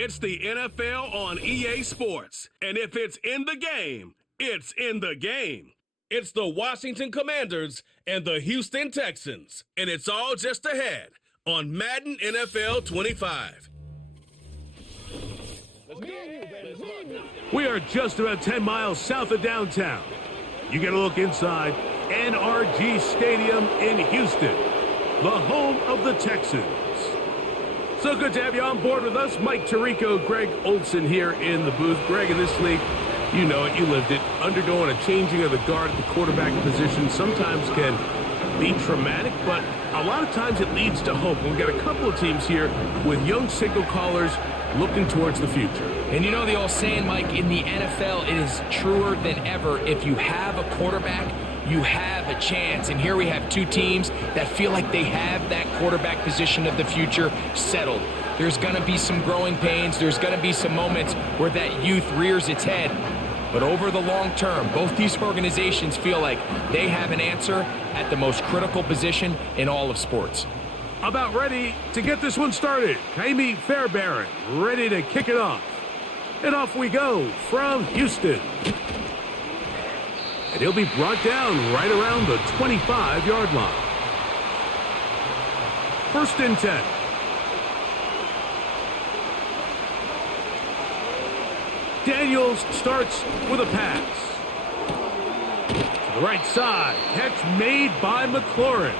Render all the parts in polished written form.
It's the NFL on EA Sports. And if it's in the game, it's in the game. It's the Washington Commanders and the Houston Texans. And it's all just ahead on Madden NFL 25. We are just about 10 miles south of downtown. You get a look inside NRG Stadium in Houston, the home of the Texans. So good to have you on board with us. Mike Tirico, Greg Olson here in the booth. Greg, in this league, you know it, you lived it. Undergoing a changing of the guard at the quarterback position sometimes can be traumatic, but a lot of times it leads to hope. We've got a couple of teams here with young signal callers looking towards the future. And you know the old saying, Mike, in the NFL, it is truer than ever. If you have a quarterback, you have a chance. And here we have two teams that feel like they have that quarterback position of the future settled. There's going to be some growing pains. There's going to be some moments where that youth rears its head. But over the long term, both these organizations feel like they have an answer at the most critical position in all of sports. About ready to get this one started. Jaime Fairbairn ready to kick it off. And off we go from Houston. And he'll be brought down right around the 25-yard line. 1st and 10. Daniels starts with a pass. To the right side. Catch made by McLaurin.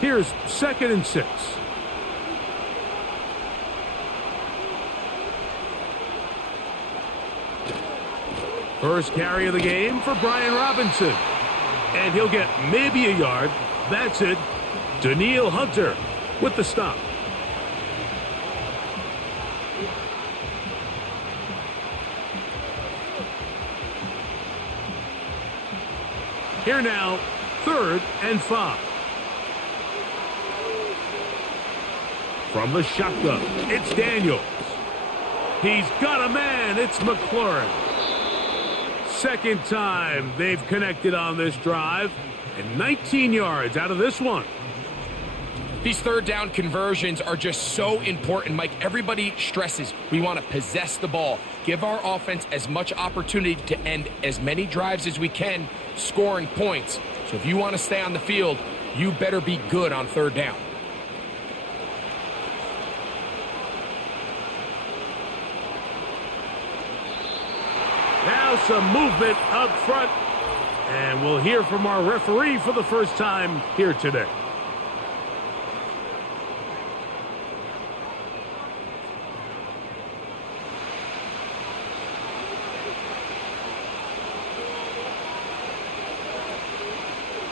Here's 2nd and 6. First carry of the game for Brian Robinson. And he'll get maybe a yard. That's it. Danielle Hunter with the stop. Here now, 3rd and 5. From the shotgun, it's Daniels. He's got a man. It's McLaurin. 2nd time they've connected on this drive, and 19 yards out of this one. These 3rd down conversions are just so important, Mike. Everybody stresses we want to possess the ball, give our offense as much opportunity to end as many drives as we can, scoring points. So if you want to stay on the field, you better be good on 3rd down. Now some movement up front, and we'll hear from our referee for the first time here today.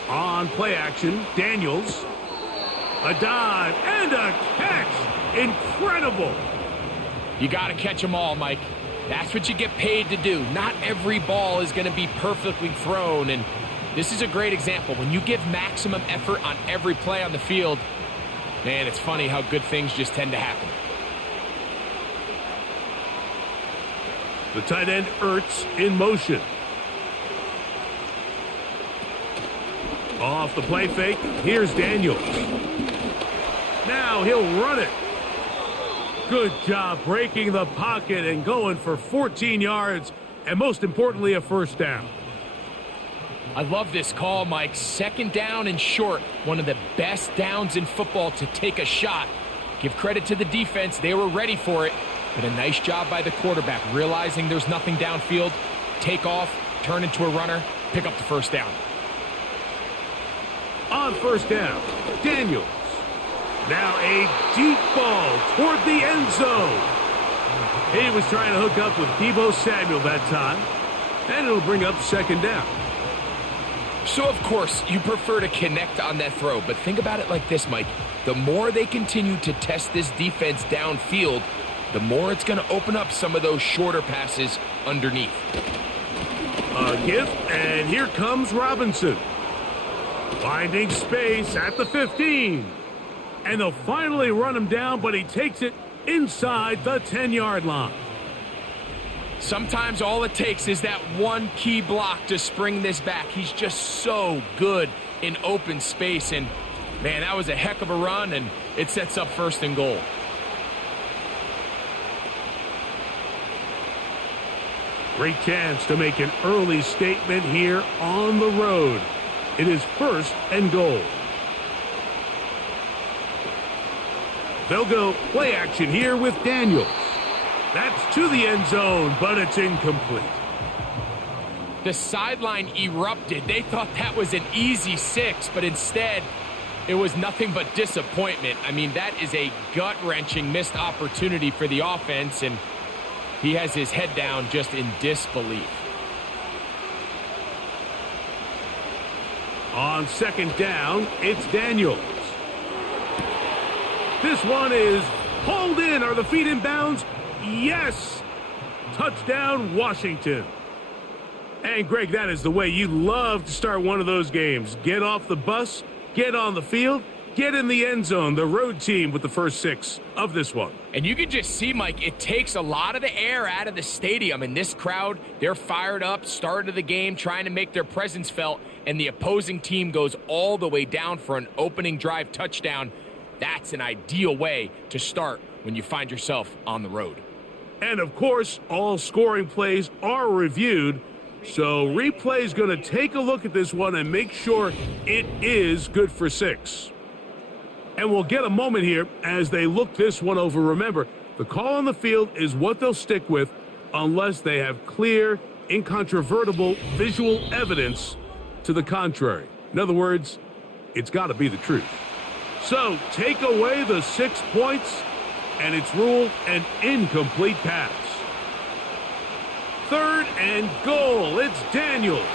On play action, Daniels. A dive and a catch. Incredible. You got to catch them all, Mike. That's what you get paid to do. Not every ball is going to be perfectly thrown, and this is a great example. When you give maximum effort on every play on the field, man, it's funny how good things just tend to happen. The tight end Ertz in motion. Off the play fake, here's Daniels. Now he'll run it. Good job breaking the pocket and going for 14 yards, and most importantly, a 1st down. I love this call, Mike. 2nd down and short. One of the best downs in football to take a shot. Give credit to the defense. They were ready for it. But a nice job by the quarterback, realizing there's nothing downfield. Take off, turn into a runner, pick up the 1st down. On 1st down, Daniels. Now a deep ball toward the end zone. He was trying to hook up with Deebo Samuel that time. And it'll bring up 2nd down. So, of course, you prefer to connect on that throw. But think about it like this, Mike. The more they continue to test this defense downfield, the more it's going to open up some of those shorter passes underneath. A give, and here comes Robinson. Finding space at the 15. And they'll finally run him down, but he takes it inside the 10-yard line. Sometimes all it takes is that one key block to spring this back. He's just so good in open space. And, man, that was a heck of a run, and it sets up 1st and goal. Great chance to make an early statement here on the road. It is 1st and goal. They'll go play action here with Daniels. That's to the end zone, but it's incomplete. The sideline erupted. They thought that was an easy 6, but instead it was nothing but disappointment. I mean, that is a gut-wrenching missed opportunity for the offense, and he has his head down just in disbelief. On 2nd down, it's Daniels. This one is hauled in. Are the feet in bounds? Yes! Touchdown, Washington. And, Greg, that is the way you love to start one of those games. Get off the bus, get on the field, get in the end zone. The road team with the first 6 of this one. And you can just see, Mike, it takes a lot of the air out of the stadium. And this crowd, they're fired up, start of the game, trying to make their presence felt. And the opposing team goes all the way down for an opening drive touchdown. That's an ideal way to start when you find yourself on the road. And, of course, all scoring plays are reviewed. So replay is going to take a look at this one and make sure it is good for 6. And we'll get a moment here as they look this one over. Remember, the call on the field is what they'll stick with unless they have clear, incontrovertible visual evidence to the contrary. In other words, it's got to be the truth. So take away the 6 points, and it's ruled an incomplete pass. 3rd and goal. It's Daniels.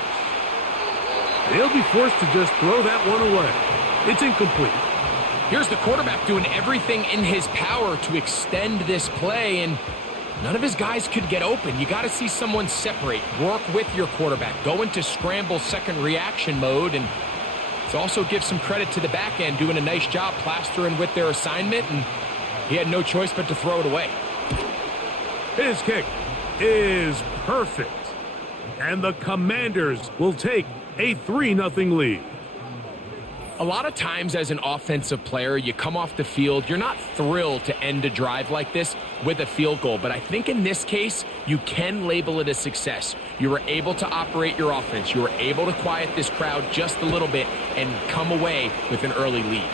They'll be forced to just throw that one away. It's incomplete. Here's the quarterback doing everything in his power to extend this play, and none of his guys could get open. You got to see someone separate, work with your quarterback, go into scramble second reaction mode, and it also gives some credit to the back end doing a nice job plastering with their assignment, and he had no choice but to throw it away. His kick is perfect, and the Commanders will take a 3-0 lead. A lot of times as an offensive player, you come off the field, you're not thrilled to end a drive like this with a field goal, but I think in this case, you can label it a success. You were able to operate your offense. You were able to quiet this crowd just a little bit and come away with an early lead.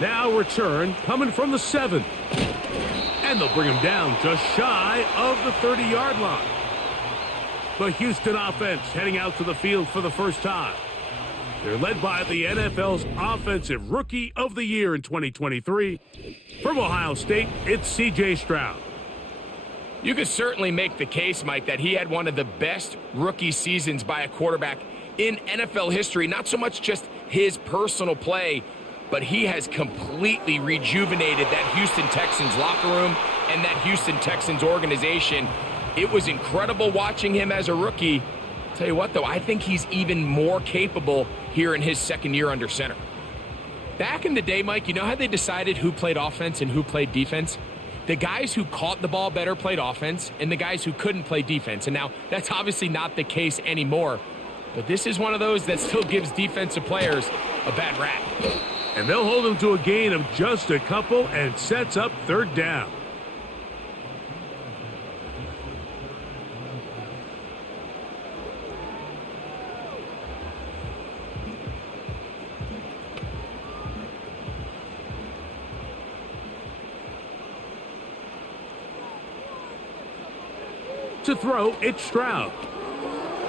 Now return coming from the 7. And they'll bring him down just shy of the 30-yard line. The Houston offense heading out to the field for the first time. They're led by the NFL's Offensive Rookie of the Year in 2023. From Ohio State, it's C.J. Stroud. You could certainly make the case, Mike, that he had one of the best rookie seasons by a quarterback in NFL history. Not so much just his personal play, but he has completely rejuvenated that Houston Texans locker room and that Houston Texans organization. It was incredible watching him as a rookie. Tell you what, though, I think he's even more capable here in his second year under center. Back in the day, Mike, you know how they decided who played offense and who played defense? The guys who caught the ball better played offense, and the guys who couldn't play defense. And now that's obviously not the case anymore. But this is one of those that still gives defensive players a bad rap. And they'll hold him to a gain of just a couple and sets up 3rd down. To throw, it's Stroud.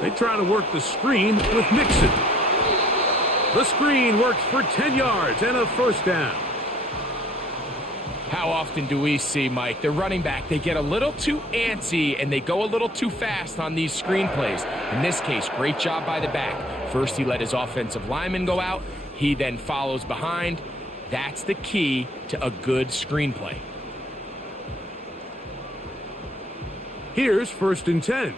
They try to work the screen with Mixon. The screen works for 10 yards and a 1st down. How often do we see, Mike, the running back, they get a little too antsy and they go a little too fast on these screen plays. In this case, great job by the back. First, he let his offensive lineman go out. He then follows behind. That's the key to a good screenplay. Here's 1st and 10.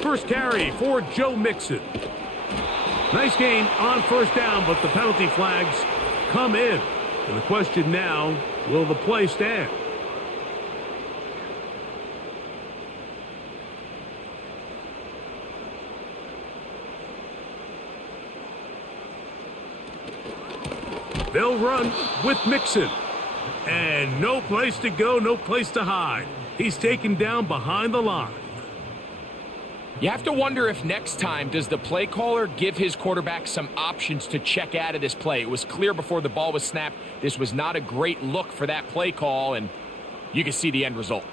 First carry for Joe Mixon. Nice gain on 1st down, but the penalty flags come in. And the question now, will the play stand? They'll run with Mixon. And no place to go, no place to hide. He's taken down behind the line. You have to wonder if next time does the play caller give his quarterback some options to check out of this play. It was clear before the ball was snapped this was not a great look for that play call, and you can see the end result.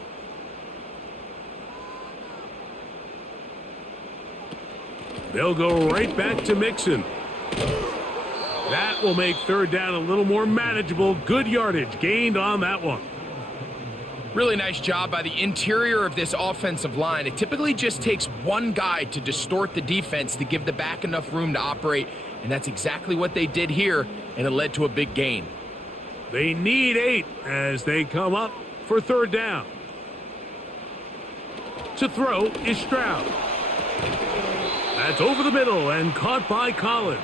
They'll go right back to Mixon. That will make third down a little more manageable. Good yardage gained on that one. Really nice job by the interior of this offensive line. It typically just takes one guy to distort the defense to give the back enough room to operate, and that's exactly what they did here, and it led to a big gain. They need 8 as they come up for third down. To throw is Stroud. That's over the middle and caught by Collins.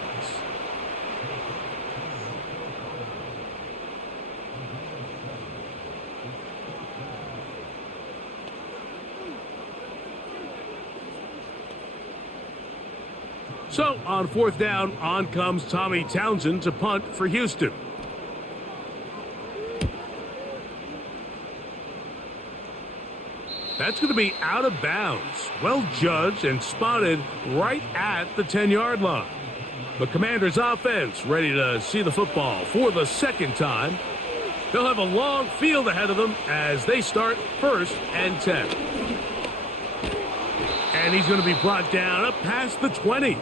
So, on fourth down, on comes Tommy Townsend to punt for Houston. That's going to be out of bounds. Well judged and spotted right at the 10-yard line. The Commanders' offense ready to see the football for the second time. They'll have a long field ahead of them as they start 1st and 10. And he's going to be brought down up past the 20.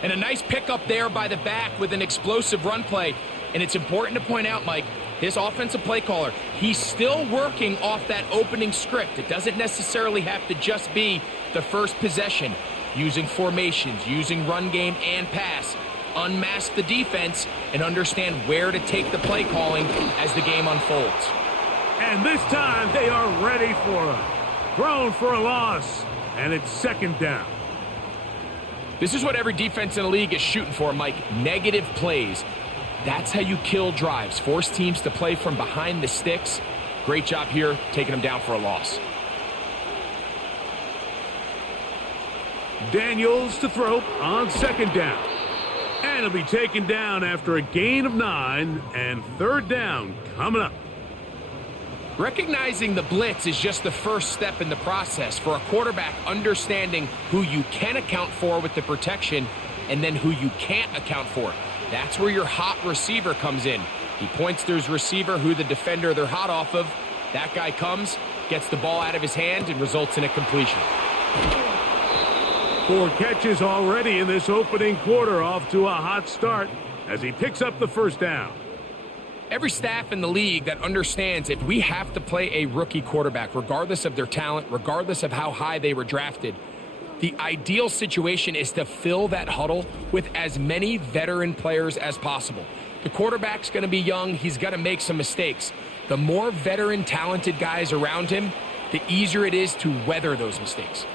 And a nice pickup there by the back with an explosive run play. And it's important to point out, Mike, this offensive play caller, he's still working off that opening script. It doesn't necessarily have to just be the first possession. Using formations, using run game and pass. Unmask the defense and understand where to take the play calling as the game unfolds. And this time they are ready for it. Thrown for a loss, and it's second down. This is what every defense in the league is shooting for, Mike. Negative plays. That's how you kill drives. Force teams to play from behind the sticks. Great job here, taking them down for a loss. Daniels to throw on second down. And he'll be taken down after a gain of 9, and third down coming up. Recognizing the blitz is just the first step in the process for a quarterback, understanding who you can account for with the protection and then who you can't account for. That's where your hot receiver comes in. He points to his receiver, who the defender they're hot off of. That guy comes, gets the ball out of his hand, and results in a completion. 4 catches already in this opening quarter, off to a hot start as he picks up the first down. Every staff in the league that understands if we have to play a rookie quarterback, regardless of their talent, regardless of how high they were drafted, the ideal situation is to fill that huddle with as many veteran players as possible. The quarterback's going to be young. He's going to make some mistakes. The more veteran, talented guys around him, the easier it is to weather those mistakes.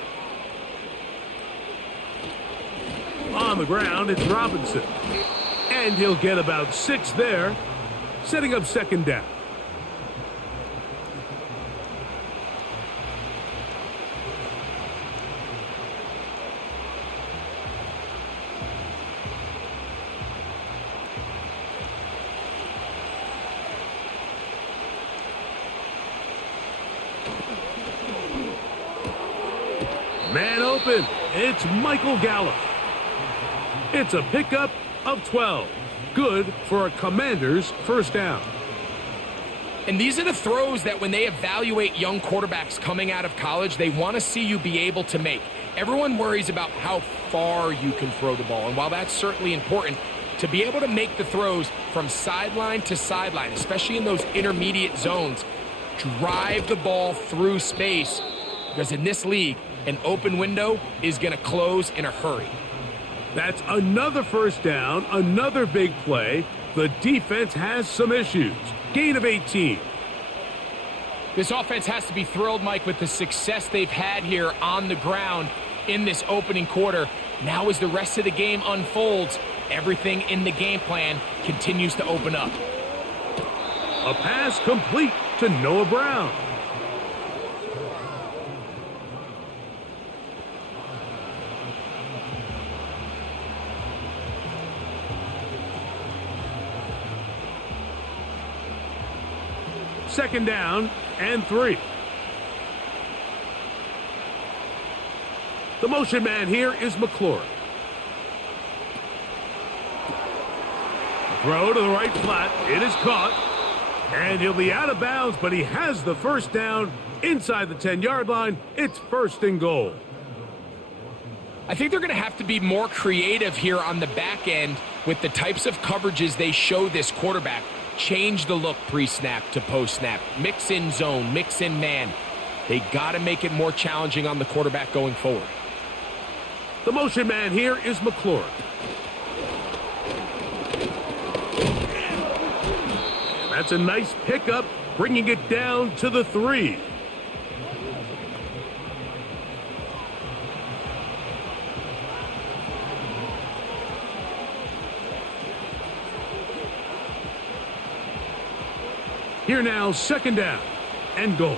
On the ground, it's Robinson. And he'll get about 6 there, setting up second down. Man open, it's Michael Gallup. It's a pickup of 12. Good for a Commander's first down. And these are the throws that when they evaluate young quarterbacks coming out of college, they want to see you be able to make. Everyone worries about how far you can throw the ball. And while that's certainly important, to be able to make the throws from sideline to sideline, especially in those intermediate zones, drive the ball through space. Because in this league, an open window is going to close in a hurry. That's another first down, another big play. The defense has some issues. Gain of 18. This offense has to be thrilled, Mike, with the success they've had here on the ground in this opening quarter. Now as the rest of the game unfolds, everything in the game plan continues to open up. A pass complete to Noah Brown. Second down and 3. The motion man here is McLaurin. Throw to the right flat. It is caught. And he'll be out of bounds, but he has the first down inside the 10-yard line. It's 1st and goal. I think they're going to have to be more creative here on the back end with the types of coverages they show this quarterback. Change the look pre-snap to post-snap. Mix in zone, mix in man. They got to make it more challenging on the quarterback going forward. The motion man here is McLaurin. And that's a nice pickup, bringing it down to the 3. Here now, second down and goal.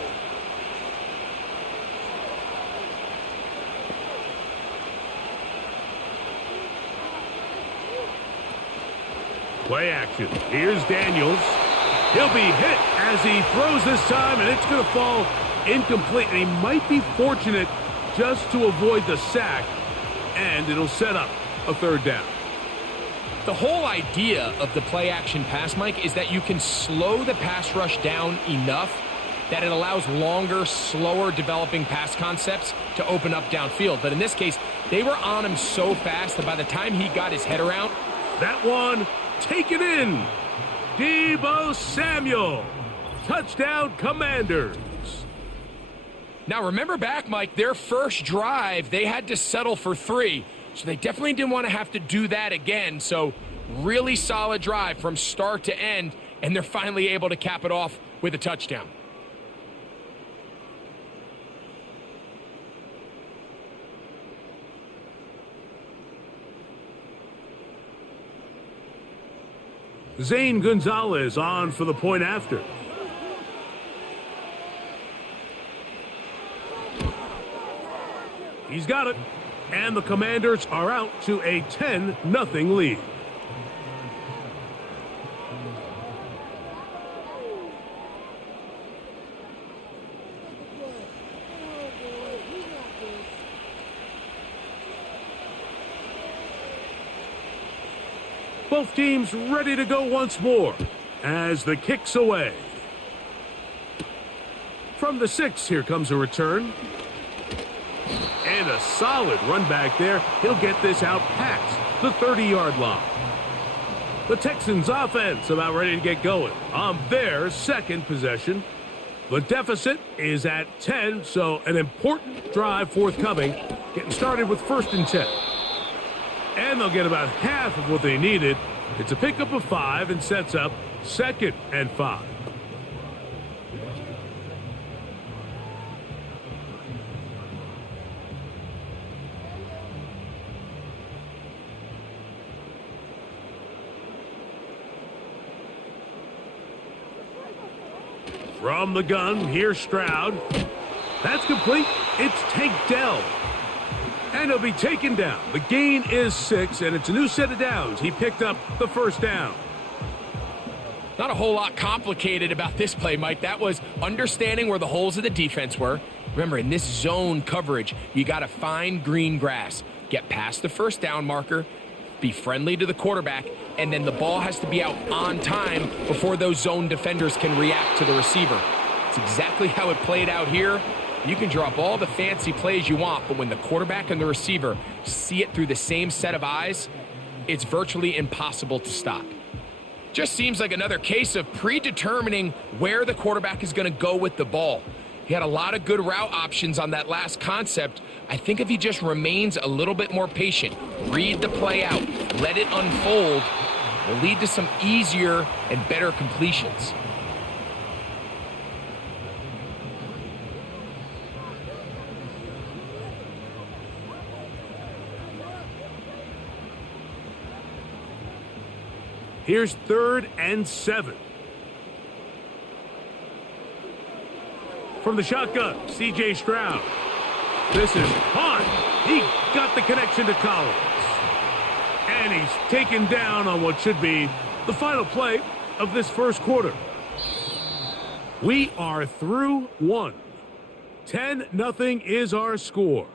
Play action. Here's Daniels. He'll be hit as he throws this time, and it's going to fall incomplete. And he might be fortunate just to avoid the sack, and it'll set up a 3rd down. The whole idea of the play-action pass, Mike, is that you can slow the pass rush down enough that it allows longer, slower developing pass concepts to open up downfield. But in this case, they were on him so fast that by the time he got his head around, that one, take it in. Deebo Samuel. Touchdown, Commanders. Now remember back, Mike, their first drive, they had to settle for 3. So they definitely didn't want to have to do that again. So really solid drive from start to end, and they're finally able to cap it off with a touchdown. Zane Gonzalez on for the point after. He's got it. And the Commanders are out to a 10-0 lead. Both teams ready to go once more as the kick's away. From the 6, here comes a return. And a solid run back there. He'll get this out past the 30-yard line. The Texans offense about ready to get going on their second possession. The deficit is at 10, so an important drive forthcoming. Getting started with 1st and 10. And they'll get about half of what they needed. It's a pickup of 5 and sets up 2nd and 5. From the gun, here's Stroud. That's complete. It's Tank Dell. And he'll be taken down. The gain is 6, and it's a new set of downs. He picked up the 1st down. Not a whole lot complicated about this play, Mike. That was understanding where the holes of the defense were. Remember, in this zone coverage, you got to find green grass. Get past the 1st down marker, be friendly to the quarterback, and then the ball has to be out on time before those zone defenders can react to the receiver. It's exactly how it played out here. You can draw up all the fancy plays you want, but when the quarterback and the receiver see it through the same set of eyes, it's virtually impossible to stop. Just seems like another case of predetermining where the quarterback is going to go with the ball. He had a lot of good route options on that last concept. I think if he just remains a little bit more patient, read the play out, let it unfold, will lead to some easier and better completions. Here's 3rd and 7. From the shotgun, C.J. Stroud. This is punt. He got the connection to Collins. And he's taken down on what should be the final play of this first quarter. We are through one. 10-0 is our score.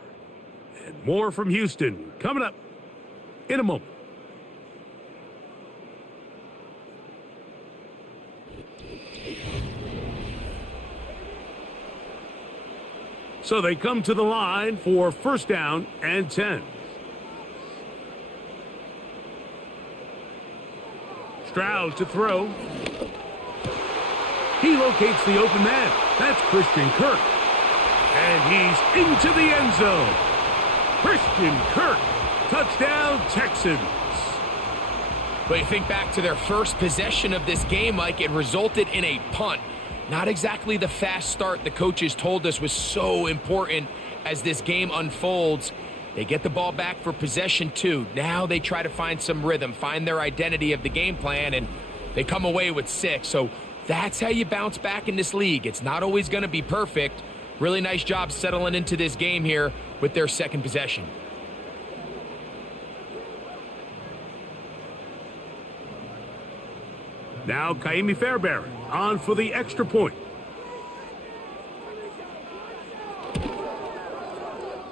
And more from Houston coming up in a moment. So they come to the line for 1st down and 10. Stroud to throw. He locates the open man. That's Christian Kirk. And he's into the end zone. Christian Kirk. Touchdown, Texans. But you think back to their first possession of this game, Mike, it resulted in a punt. Not exactly the fast start the coaches told us was so important as this game unfolds. They get the ball back for possession 2. Now they try to find some rhythm, find their identity of the game plan, and they come away with 6. So that's how you bounce back in this league. It's not always going to be perfect. Really nice job settling into this game here with their 2nd possession. Now Kaimi Fairbairn on for the extra point.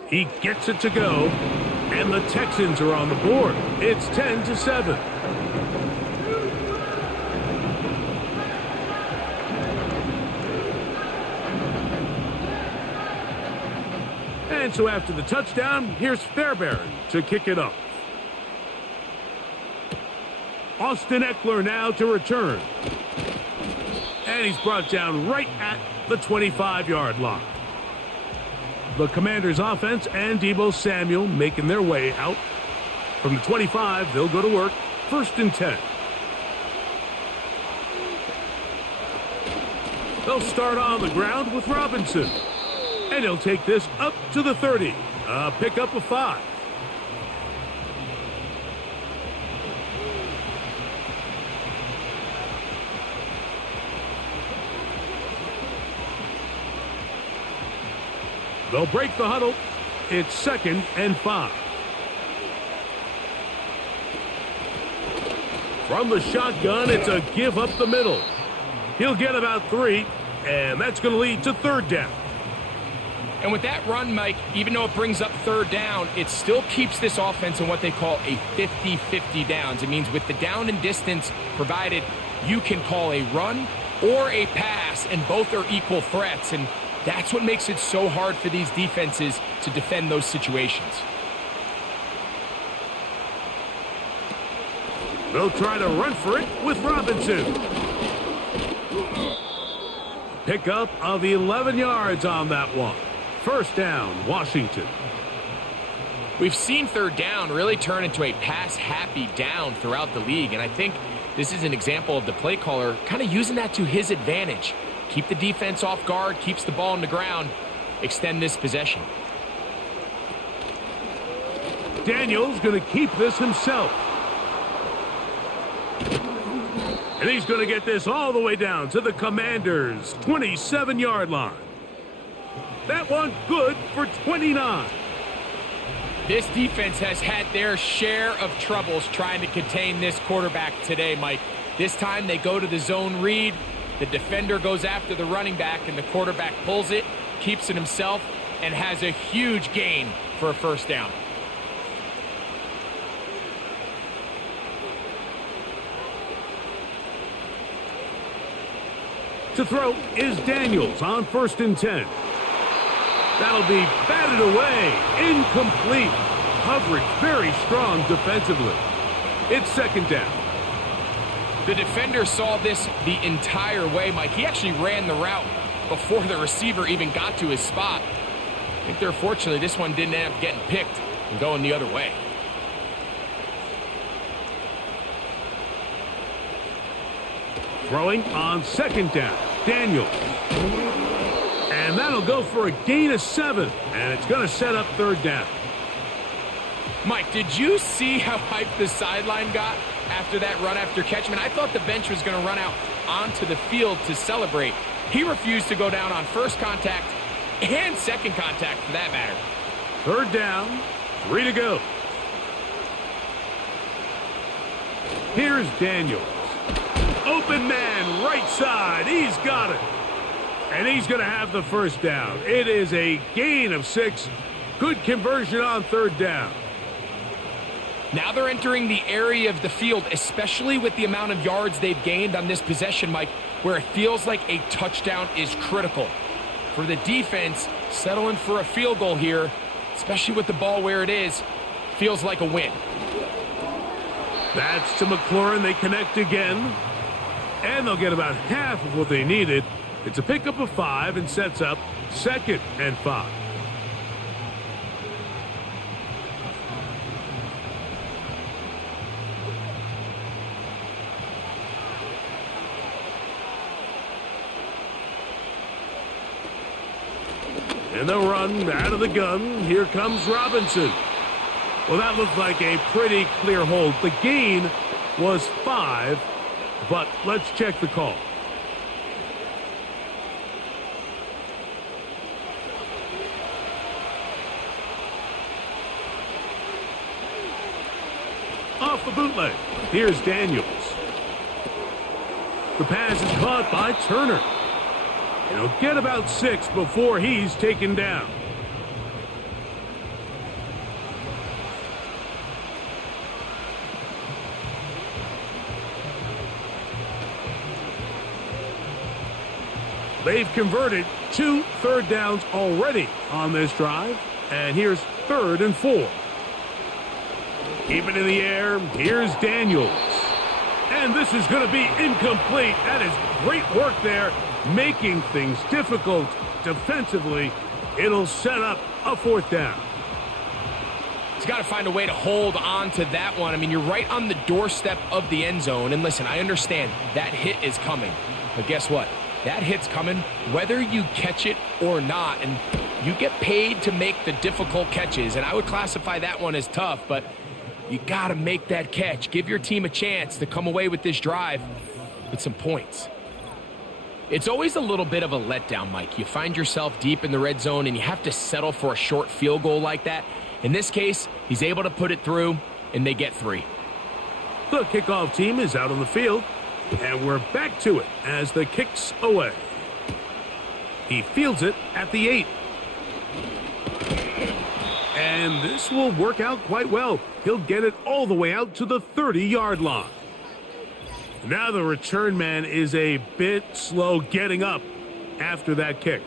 He gets it to go, and the Texans are on the board. It's 10-7. And so after the touchdown, here's Fairbairn to kick it off. Austin Eckler now to return. And he's brought down right at the 25-yard line. The Commanders' offense and Deebo Samuel making their way out. From the 25, they'll go to work. 1st and 10. They'll start on the ground with Robinson. And he'll take this up to the 30. A pickup of 5. They'll break the huddle. It's 2nd and 5. From the shotgun, it's a give up the middle. He'll get about 3, and that's going to lead to 3rd down. And with that run, Mike, even though it brings up 3rd down, it still keeps this offense in what they call a 50-50 downs. It means with the down and distance provided, you can call a run or a pass, and both are equal threats. And that's what makes it so hard for these defenses to defend those situations. They'll try to run for it with Robinson. Pickup of 11 yards on that one. 1st down, Washington. We've seen 3rd down really turn into a pass-happy down throughout the league, and I think this is an example of the play caller kind of using that to his advantage. Keep the defense off guard, keeps the ball on the ground, extend this possession. Daniel's going to keep this himself. And he's going to get this all the way down to the Commanders' 27-yard line. That one good for 29. This defense has had their share of troubles trying to contain this quarterback today, Mike. This time they go to the zone read. The defender goes after the running back, and the quarterback pulls it, keeps it himself, and has a huge gain for a 1st down. To throw is Daniels on 1st and 10. That'll be batted away. Incomplete. Coverage very strong defensively. It's 2nd down. The defender saw this the entire way, Mike. He actually ran the route before the receiver even got to his spot. I think they're fortunately this one didn't end up getting picked and going the other way. Throwing on 2nd down. Daniels. And that'll go for a gain of 7. And it's going to set up 3rd down. Mike, did you see how hyped the sideline got after that run after catch. I thought the bench was going to run out onto the field to celebrate. He refused to go down on first contact and second contact for that matter. Third down, 3 to go. Here's Daniels. Open man, right side. He's got it. And he's going to have the first down. It is a gain of 6. Good conversion on third down. Now they're entering the area of the field, especially with the amount of yards they've gained on this possession, Mike, where it feels like a touchdown is critical. For the defense, settling for a field goal here, especially with the ball where it is, feels like a win. That's to McLaurin. They connect again. And they'll get about half of what they needed. It's a pickup of 5 and sets up 2nd and 5. And they'll run out of the gun. Here comes Robinson. Well, that looked like a pretty clear hold. The gain was 5, but let's check the call. Off the bootleg. Here's Daniels. The pass is caught by Turner. He'll get about 6 before he's taken down. They've converted 2 third downs already on this drive. And here's 3rd and 4. Keep it in the air. Here's Daniels. And this is going to be incomplete. That is great work there, making things difficult defensively. It'll set up a 4th down. He's got to find a way to hold on to that one. You're right on the doorstep of the end zone. And listen, I understand that hit is coming. But guess what? That hit's coming whether you catch it or not. And you get paid to make the difficult catches. And I would classify that one as tough, but you got to make that catch. Give your team a chance to come away with this drive with some points. It's always a little bit of a letdown, Mike. You find yourself deep in the red zone and you have to settle for a short field goal like that. In this case, he's able to put it through, and they get 3. The kickoff team is out on the field, and we're back to it as the kick's away. He fields it at the 8. And this will work out quite well. He'll get it all the way out to the 30-yard line. Now the return man is a bit slow getting up after that kick.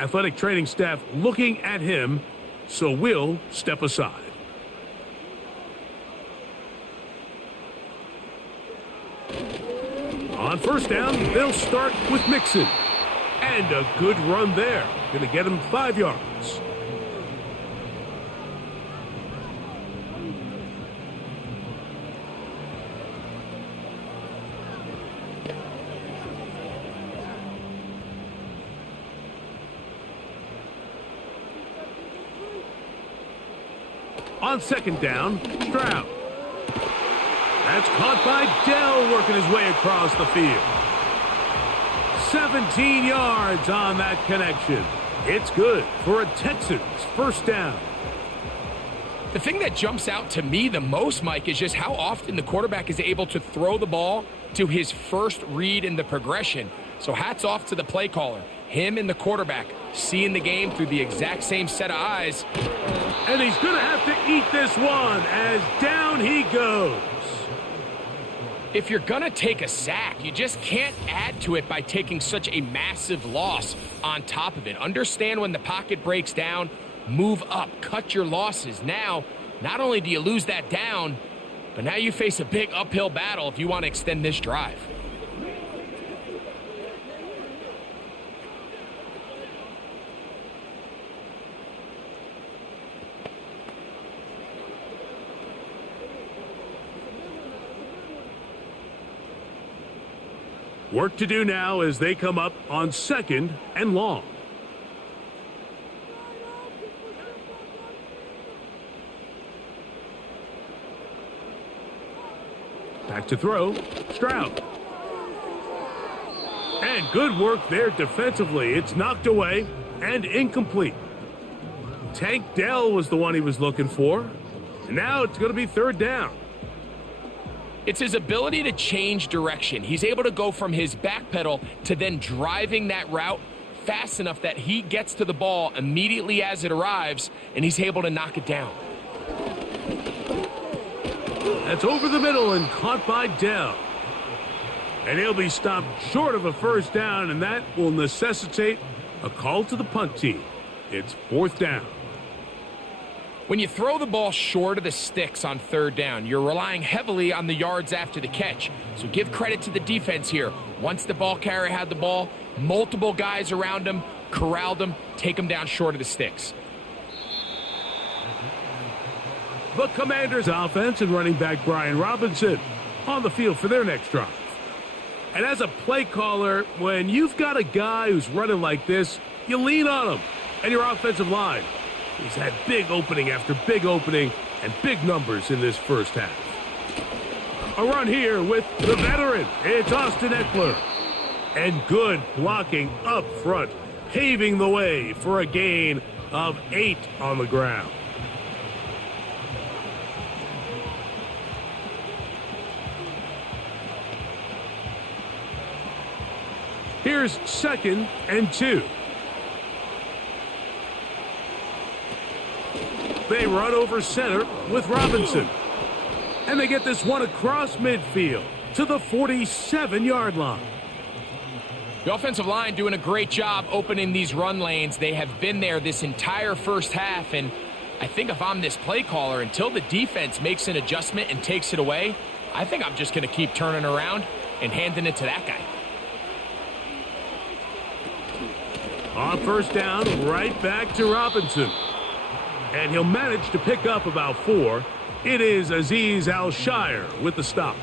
Athletic training staff looking at him, so we'll step aside. On first down, they'll start with Mixon. And a good run there. Going to get him 5 yards. On second down, Stroud. That's caught by Dell, working his way across the field. 17 yards on that connection. It's good for a Texans first down. The thing that jumps out to me the most, Mike, is just how often the quarterback is able to throw the ball to his first read in the progression. So hats off to the play caller. Him and the quarterback seeing the game through the exact same set of eyes. And he's going to have to eat this one as down he goes. If you're going to take a sack, you just can't add to it by taking such a massive loss on top of it. Understand when the pocket breaks down, move up, cut your losses. Now, not only do you lose that down, but now you face a big uphill battle if you want to extend this drive. Work to do now as they come up on second and long. Back to throw, Stroud. And good work there defensively. It's knocked away and incomplete. Tank Dell was the one he was looking for. And now it's going to be third down. It's his ability to change direction. He's able to go from his back pedal to then driving that route fast enough that he gets to the ball immediately as it arrives, and he's able to knock it down. That's over the middle and caught by Dell. And he'll be stopped short of a first down, and that will necessitate a call to the punt team. It's fourth down. When you throw the ball short of the sticks on third down, you're relying heavily on the yards after the catch. So give credit to the defense here. Once the ball carrier had the ball, multiple guys around him, corralled him, take him down short of the sticks. The Commanders' offense and running back Brian Robinson on the field for their next drive. And as a play caller, when you've got a guy who's running like this, you lean on him and your offensive line. He's had big opening after big opening and big numbers in this first half. A run here with the veteran. It's Austin Eckler. And good blocking up front, paving the way for a gain of 8 on the ground. Here's 2nd and 2. They run over center with Robinson. And they get this one across midfield to the 47-yard line. The offensive line doing a great job opening these run lanes. They have been there this entire first half, and I think if I'm this play caller, until the defense makes an adjustment and takes it away, I think I'm just going to keep turning around and handing it to that guy. On first down, right back to Robinson. And he'll manage to pick up about 4. It is Azeez Al-Shire with the stop.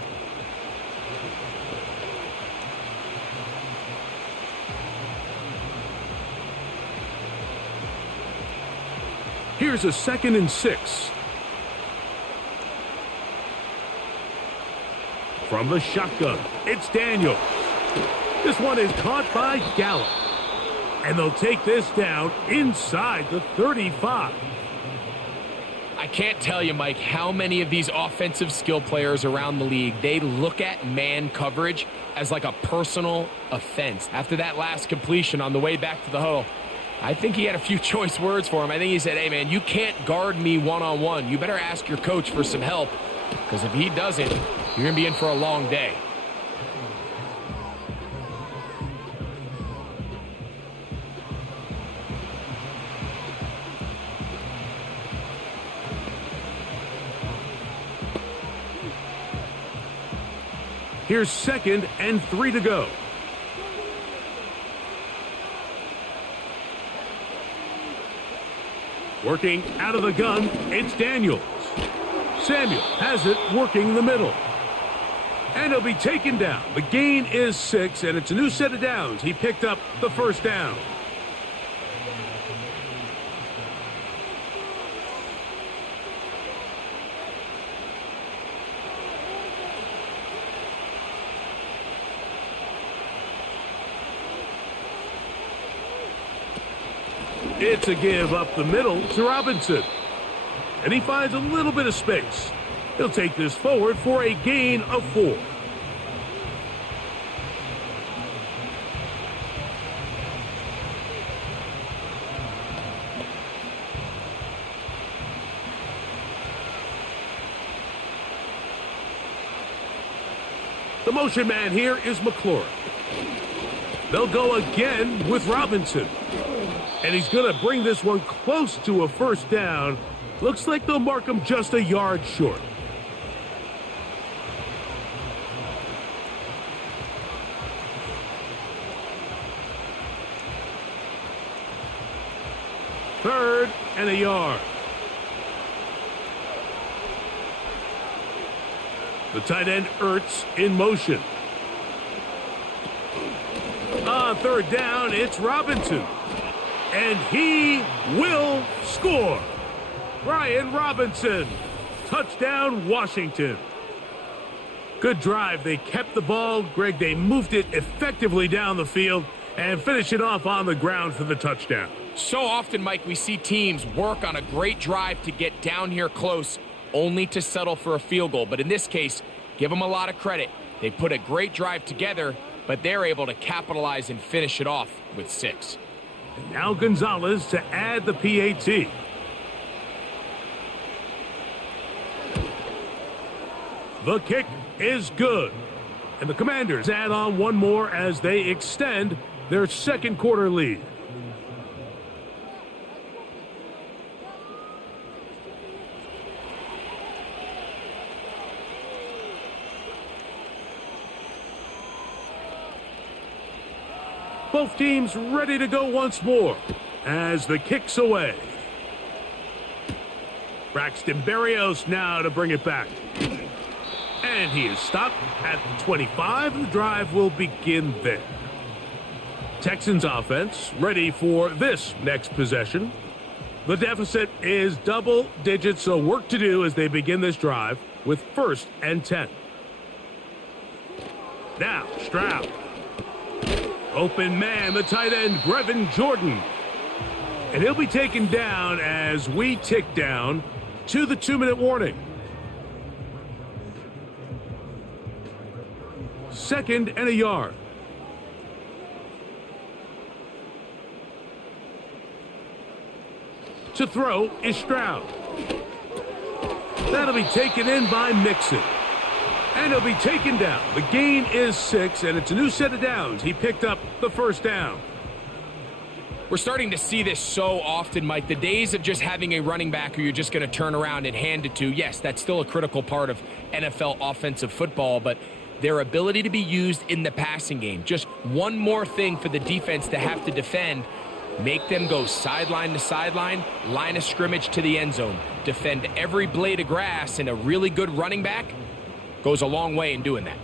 Here's a 2nd and 6. From the shotgun, it's Daniels. This one is caught by Gallup. And they'll take this down inside the 35. I can't tell you, Mike, how many of these offensive skill players around the league, they look at man coverage as like a personal offense. After that last completion on the way back to the huddle, I think he had a few choice words for him. I think he said, hey, man, you can't guard me one-on-one. You better ask your coach for some help, because if he doesn't, you're going to be in for a long day. Here's 2nd and 3 to go. Working out of the gun, it's Daniels. Samuel has it working the middle. And he'll be taken down. The gain is 6, and it's a new set of downs. He picked up the first down. It's a give up the middle to Robinson. And he finds a little bit of space. He'll take this forward for a gain of 4. The motion man here is McLaurin. They'll go again with Robinson. And he's going to bring this one close to a first down. Looks like they'll mark him just a yard short. Third and a yard. The tight end Ertz in motion. On third down, it's Robinson. And he will score. Brian Robinson. Touchdown, Washington. Good drive. They kept the ball. Greg, they moved it effectively down the field and finished it off on the ground for the touchdown. So often, Mike, we see teams work on a great drive to get down here close, only to settle for a field goal. But in this case, give them a lot of credit. They put a great drive together, but they're able to capitalize and finish it off with 6. And now Gonzalez to add the PAT. The kick is good. And the Commanders add on one more as they extend their second quarter lead. Both teams ready to go once more as the kick's away. Braxton Berrios now to bring it back. And he is stopped at the 25, and the drive will begin there. Texans offense ready for this next possession. The deficit is double digits, so work to do as they begin this drive with 1st and 10. Now Stroud. Open man, the tight end, Brevin Jordan. And he'll be taken down as we tick down to the 2-minute warning. 2nd and a yard. To throw is Stroud. That'll be taken in by Mixon. And he'll be taken down. The gain is 6, and it's a new set of downs. He picked up the 1st down. We're starting to see this so often, Mike. The days of just having a running back who you're just going to turn around and hand it to, yes, that's still a critical part of NFL offensive football, but their ability to be used in the passing game. Just one more thing for the defense to have to defend. Make them go sideline to sideline, line of scrimmage to the end zone. Defend every blade of grass, and a really good running back goes a long way in doing that.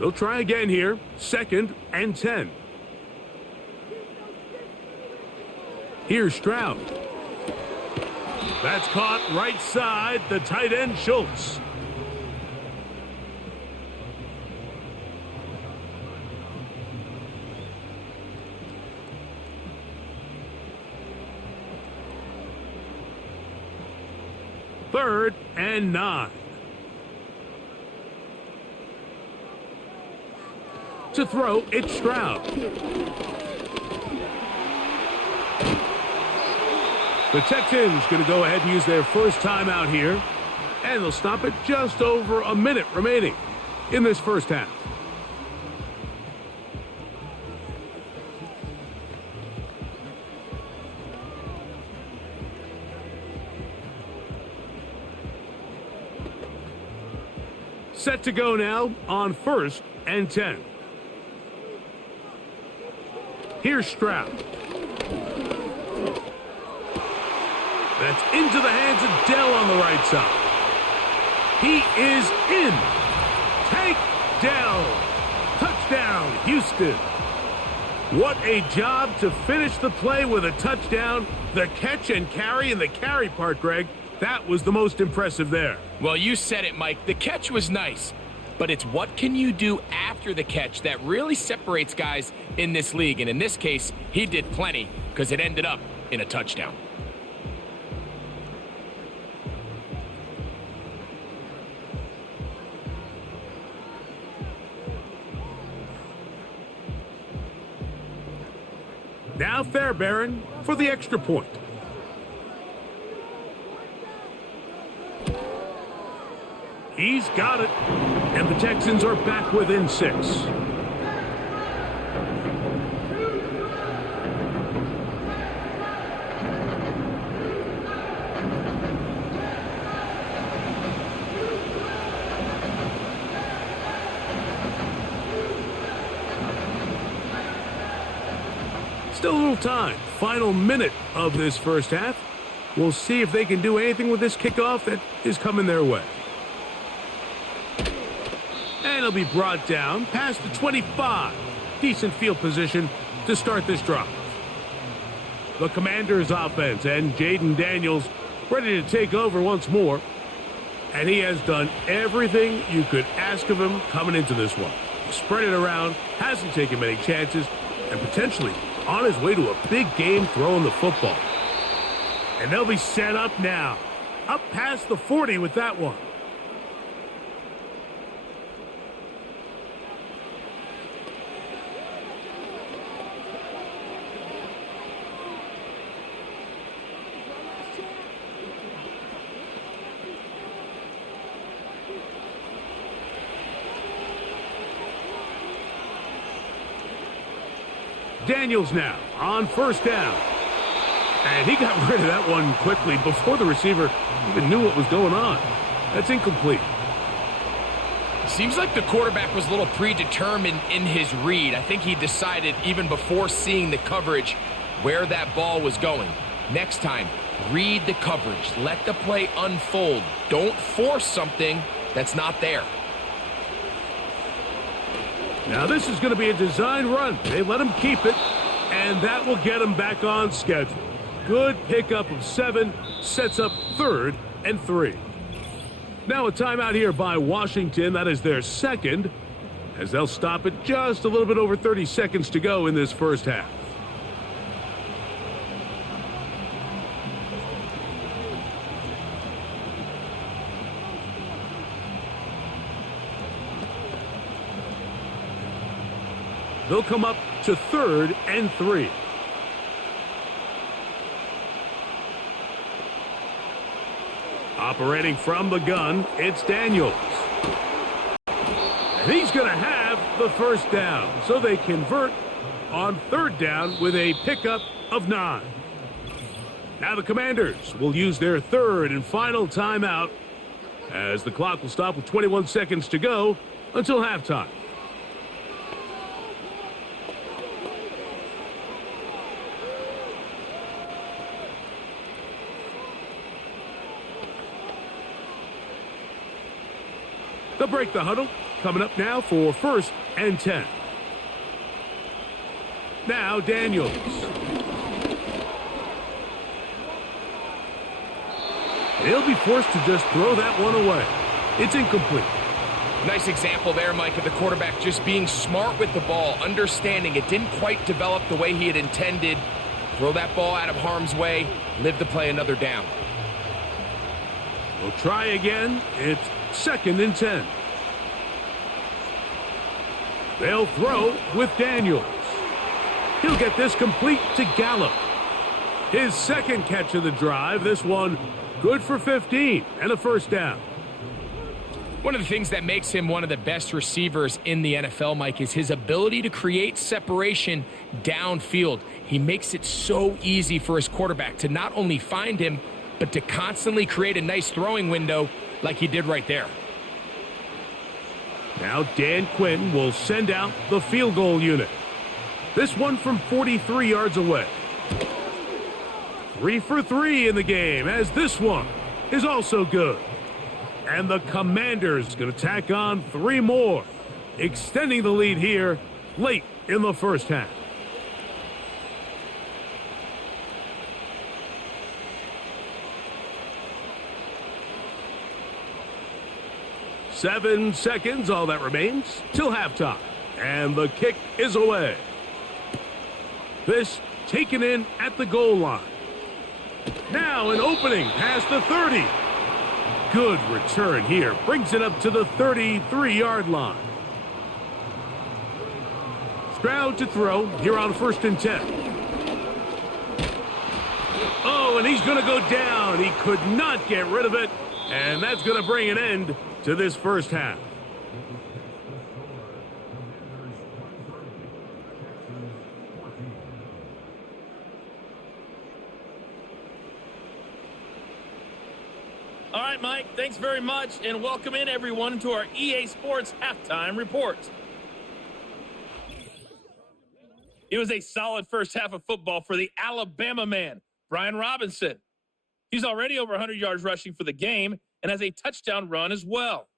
They'll try again here. 2nd and 10. Here's Stroud. That's caught right side, the tight end Schultz. Third and 9. To throw, it's Stroud. The Texans going to go ahead and use their first timeout here. And they'll stop it just over a minute remaining in this first half. Set to go now on 1st and 10. Here's Stroud. That's into the hands of Dell on the right side. He is in. Tank Dell. Touchdown, Houston. What a job to finish the play with a touchdown. The catch and carry, and the carry part, Greg, that was the most impressive there. Well, you said it, Mike. The catch was nice, but it's what can you do after the catch that really separates guys in this league. And in this case, he did plenty because it ended up in a touchdown. Now Fairbairn for the extra point. He's got it. And the Texans are back within 6. Still a little time. Final minute of this first half. We'll see if they can do anything with this kickoff that is coming their way. And it'll be brought down past the 25. Decent field position to start this drive. the Commanders offense, and Jaden Daniels ready to take over once more. And he has done everything you could ask of him coming into this one. Spread it around, hasn't taken many chances, and potentially on his way to a big game throwing the football. And they'll be set up now. Up past the 40 with that one. Daniels now on first down. And he got rid of that one quickly before the receiver even knew what was going on. That's incomplete. Seems like the quarterback was a little predetermined in his read. I think he decided even before seeing the coverage where that ball was going. Next time, read the coverage. Let the play unfold. Don't force something that's not there. Now this is going to be a design run. They let him keep it, and that will get him back on schedule. Good pickup of 7, sets up 3rd and 3. Now a timeout here by Washington. That is their second, as they'll stop it just a little bit over 30 seconds to go in this first half. They'll come up to 3rd and 3. Operating from the gun, it's Daniels. And he's going to have the first down. So they convert on 3rd down with a pickup of 9. Now the Commanders will use their 3rd and final timeout as the clock will stop with 21 seconds to go until halftime. They'll break the huddle. Coming up now for 1st and 10. Now Daniels. He'll be forced to just throw that one away. It's incomplete. Nice example there, Mike, of the quarterback just being smart with the ball, understanding it didn't quite develop the way he had intended. Throw that ball out of harm's way, live to play another down. We'll try again. It's 2nd and 10. They'll throw with Daniels. He'll get this complete to Gallup. His 2nd catch of the drive. This one good for 15 and a first down. One of the things that makes him one of the best receivers in the NFL, Mike, is his ability to create separation downfield. He makes it so easy for his quarterback to not only find him, but to constantly create a nice throwing window like he did right there. Now Dan Quinn will send out the field goal unit. This one from 43 yards away. 3 for 3 in the game, as this one is also good. And the Commanders going to tack on 3 more, extending the lead here late in the first half. Seven seconds, all that remains, till halftime. And the kick is away. This taken in at the goal line. Now an opening past the 30. Good return here. Brings it up to the 33-yard line. Stroud to throw here on 1st and 10. Oh, and he's going to go down. He could not get rid of it. And that's going to bring an end to this first half. All right, Mike, thanks very much, and welcome in everyone to our EA Sports Halftime Report. It was a solid first half of football for the Alabama man, Brian Robinson. He's already over 100 yards rushing for the game and has a touchdown run as well.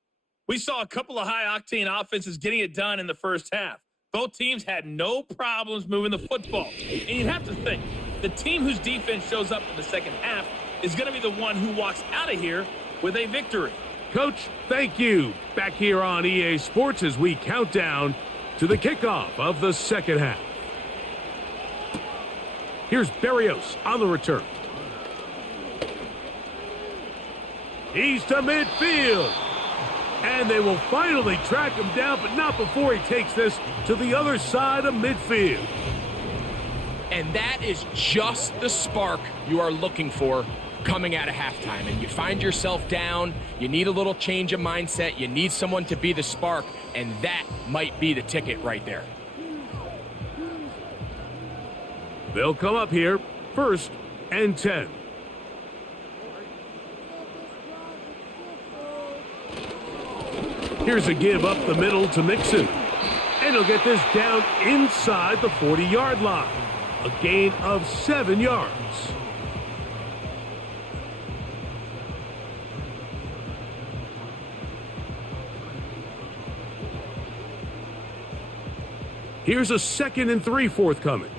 We saw a couple of high-octane offenses getting it done in the first half. Both teams had no problems moving the football. And you'd have to think, The team whose defense shows up in the second half is going to be the one who walks out of here with a victory. Coach, thank you. Back here on EA Sports as we count down to the kickoff of the second half. Here's Berrios on the return. He's to midfield. And they will finally track him down, but not before he takes this to the other side of midfield. And that is just the spark you are looking for coming out of halftime. And you find yourself down, you need a little change of mindset, you need someone to be the spark, and that might be the ticket right there. They'll come up here, 1st and 10. Here's a give up the middle to Mixon. And he'll get this down inside the 40-yard line. A gain of 7 yards. Here's a 2nd and 3 forthcoming.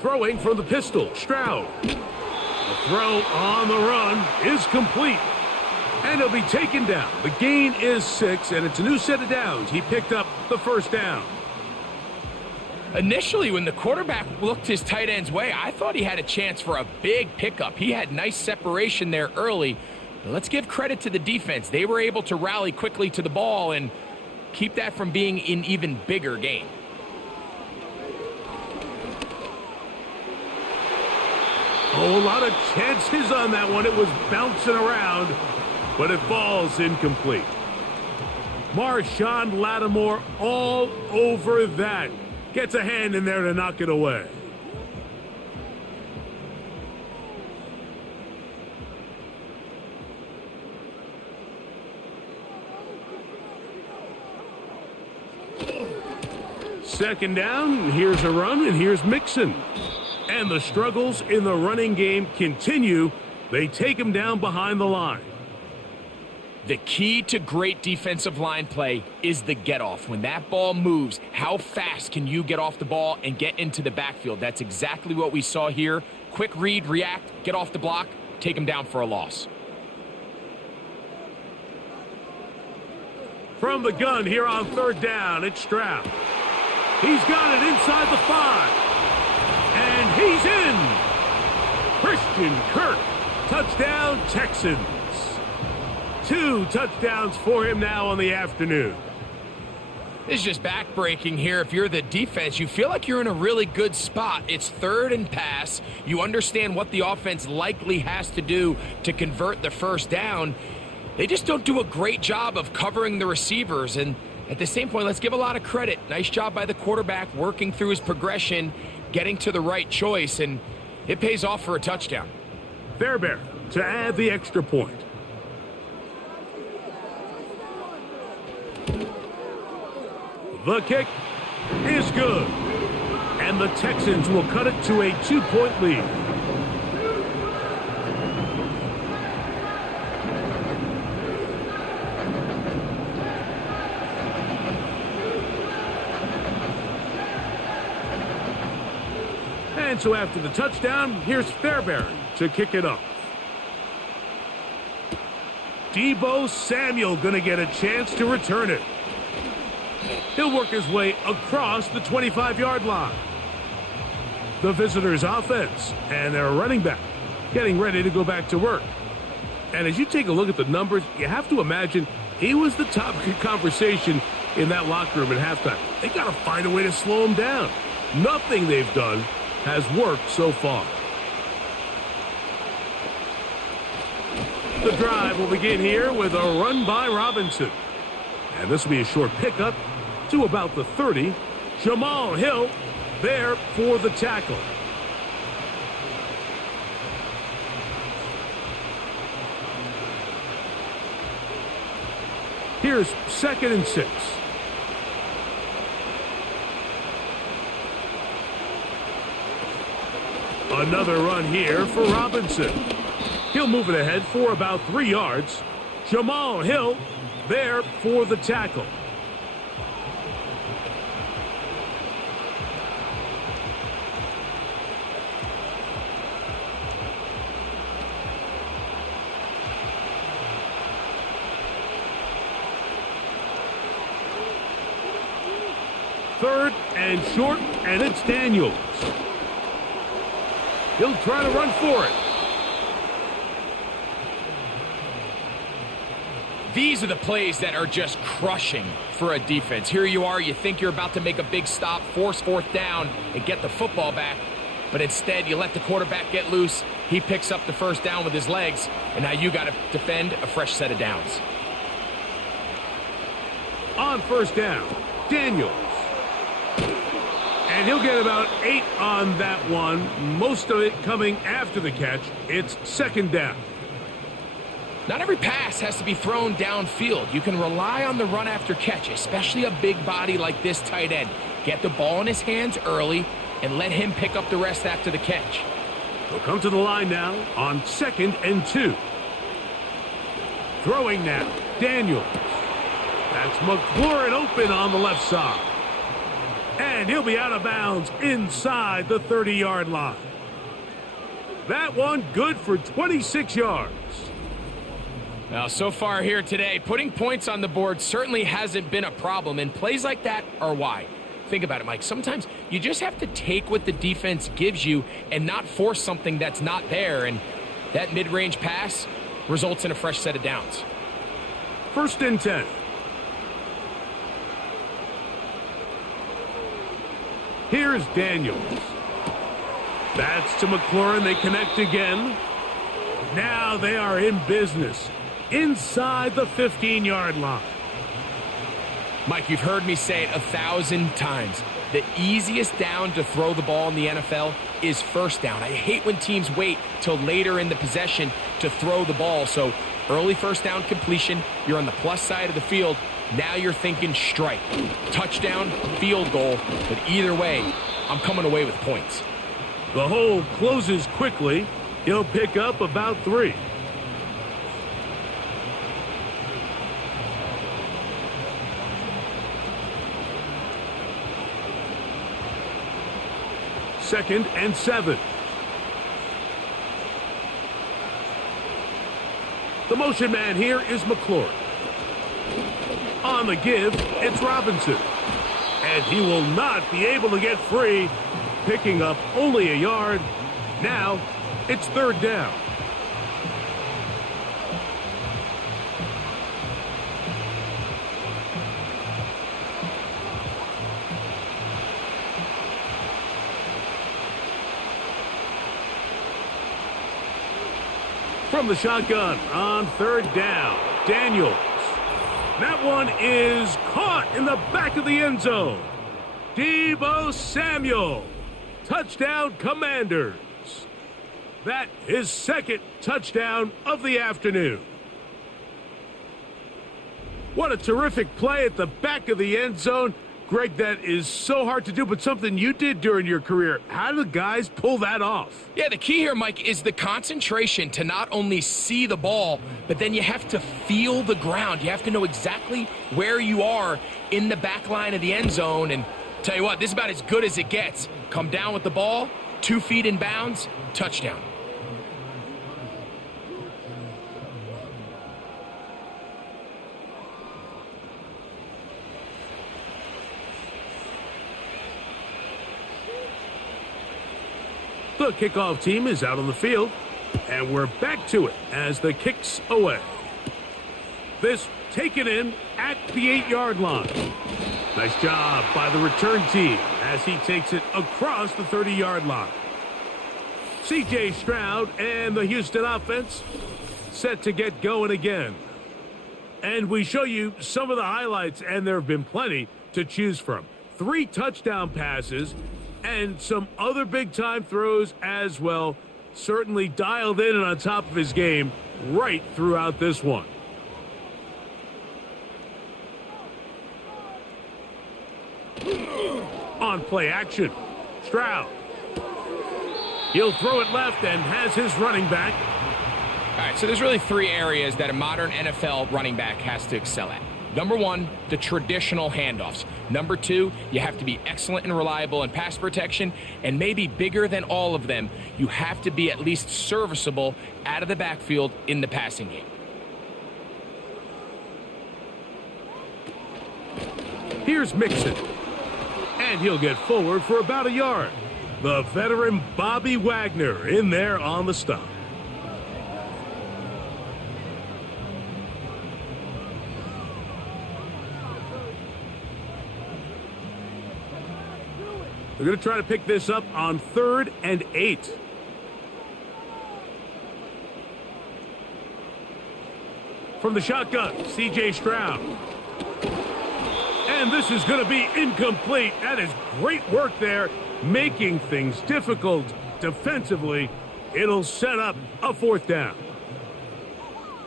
Throwing from the pistol, Stroud. The throw on the run is complete. And he'll be taken down. The gain is 6, and it's a new set of downs. He picked up the 1st down. Initially, when the quarterback looked his tight end's way, I thought he had a chance for a big pickup. He had nice separation there early. But let's give credit to the defense. They were able to rally quickly to the ball and keep that from being an even bigger gain. Oh, a lot of chances on that one. It was bouncing around, but it falls incomplete. Marshawn Lattimore all over that. Gets a hand in there to knock it away. Second down, here's a run, and here's Mixon. And the struggles in the running game continue. They take him down behind the line. The key to great defensive line play is the get-off. When that ball moves, how fast can you get off the ball and get into the backfield? That's exactly what we saw here. Quick read, react, get off the block, take him down for a loss. From the gun here on 3rd down, it's Stroud. He's got it inside the 5. And he's in. Christian Kirk. Touchdown, Texans. 2 touchdowns for him now on the afternoon. This is just backbreaking here. If you're the defense, you feel like you're in a really good spot. It's 3rd and pass. You understand what the offense likely has to do to convert the 1st down. They just don't do a great job of covering the receivers. And at the same point, let's give a lot of credit. Nice job by the quarterback working through his progression, getting to the right choice, and it pays off for a touchdown. Fairbairn to add the extra point. The kick is good. And the Texans will cut it to a 2-point lead. And so after the touchdown, here's Fairbairn to kick it up. Deebo Samuel going to get a chance to return it. He'll work his way across the 25-yard line. The visitors' offense and their running back getting ready to go back to work. And as you take a look at the numbers, you have to imagine he was the topic of conversation in that locker room at halftime. They got to find a way to slow him down. Nothing they've done has worked so far. The drive will begin here with a run by Robinson. And this will be a short pickup to about the 30. Jamal Hill there for the tackle. Here's 2nd and 6. Another run here for Robinson. He'll move it ahead for about 3 yards. Jamal Hill there for the tackle. 3rd and short, and it's Daniels. He'll try to run for it. These are the plays that are just crushing for a defense. Here you are, you think you're about to make a big stop, force 4th down, and get the football back. But instead, you let the quarterback get loose. He picks up the 1st down with his legs, and now you got to defend a fresh set of downs. On 1st down, Daniels. And he'll get about 8 on that one, most of it coming after the catch. It's 2nd down. Not every pass has to be thrown downfield. You can rely on the run after catch, especially a big body like this tight end. Get the ball in his hands early and let him pick up the rest after the catch. He'll come to the line now on 2nd and 2. Throwing now, Daniels. That's McLaurin open on the left side. And he'll be out of bounds inside the 30-yard line. That one good for 26 yards. Now, so far here today, putting points on the board certainly hasn't been a problem, and plays like that are why. Think about it, Mike. Sometimes you just have to take what the defense gives you and not force something that's not there, and that mid-range pass results in a fresh set of downs. 1st and 10. Here's Daniels. That's to McLaurin. They connect again. Now they are in business inside the 15-yard line. Mike, you've heard me say it 1,000 times. The easiest down to throw the ball in the NFL is 1st down. I hate when teams wait till later in the possession to throw the ball. So early 1st down completion, you're on the plus side of the field. Now you're thinking strike, touchdown, field goal. But either way, I'm coming away with points. The hole closes quickly. He'll pick up about 3. Second and 7. The motion man here is McLaurin. On the give, it's Robinson. And he will not be able to get free, picking up only a yard. Now, it's 3rd down. From the shotgun on 3rd down, Daniels. That one is caught in the back of the end zone. Deebo Samuel. Touchdown, Commanders. That is 2nd touchdown of the afternoon. What a terrific play at the back of the end zone. Greg, that is so hard to do, but something you did during your career. How do guys pull that off? Yeah, the key here, Mike, is the concentration to not only see the ball, but then you have to feel the ground. You have to know exactly where you are in the back line of the end zone. And tell you what, this is about as good as it gets. Come down with the ball, 2 feet in bounds, touchdown. The kickoff team is out on the field, and we're back to it as the kick's away. This taken in at the 8-yard line. Nice job by the return team as he takes it across the 30-yard line. C.J. Stroud and the Houston offense set to get going again. And we show you some of the highlights, and there have been plenty to choose from. 3 touchdown passes and some other big-time throws as well. Certainly dialed in and on top of his game right throughout this one. On play action, Stroud. He'll throw it left and has his running back. All right, so there's really 3 areas that a modern NFL running back has to excel at. Number 1, the traditional handoffs. Number 2, you have to be excellent and reliable in pass protection. And maybe bigger than all of them, you have to be at least serviceable out of the backfield in the passing game. Here's Mixon. And he'll get forward for about a yard. The veteran Bobby Wagner in there on the stop. They're going to try to pick this up on 3rd and 8. From the shotgun, C.J. Stroud. And this is going to be incomplete. That is great work there, making things difficult defensively. It'll set up a 4th down.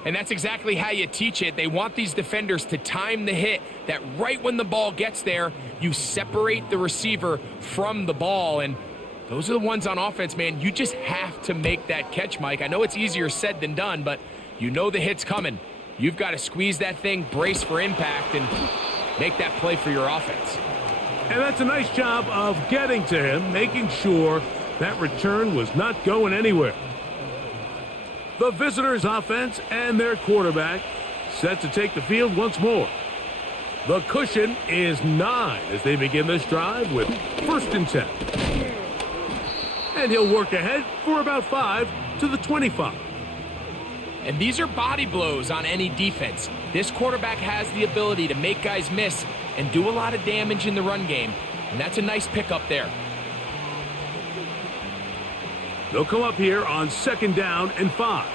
And that's exactly how you teach it. They want these defenders to time the hit, that right when the ball gets there, you separate the receiver from the ball. And those are the ones on offense, man. You just have to make that catch, Mike. I know it's easier said than done, but you know the hit's coming. You've got to squeeze that thing, brace for impact, and make that play for your offense. And that's a nice job of getting to him, making sure that return was not going anywhere. The visitors' offense and their quarterback set to take the field once more. The cushion is 9 as they begin this drive with 1st and 10. And he'll work ahead for about 5 to the 25. And these are body blows on any defense. This quarterback has the ability to make guys miss and do a lot of damage in the run game. And that's a nice pickup there. They'll come up here on 2nd down and 5.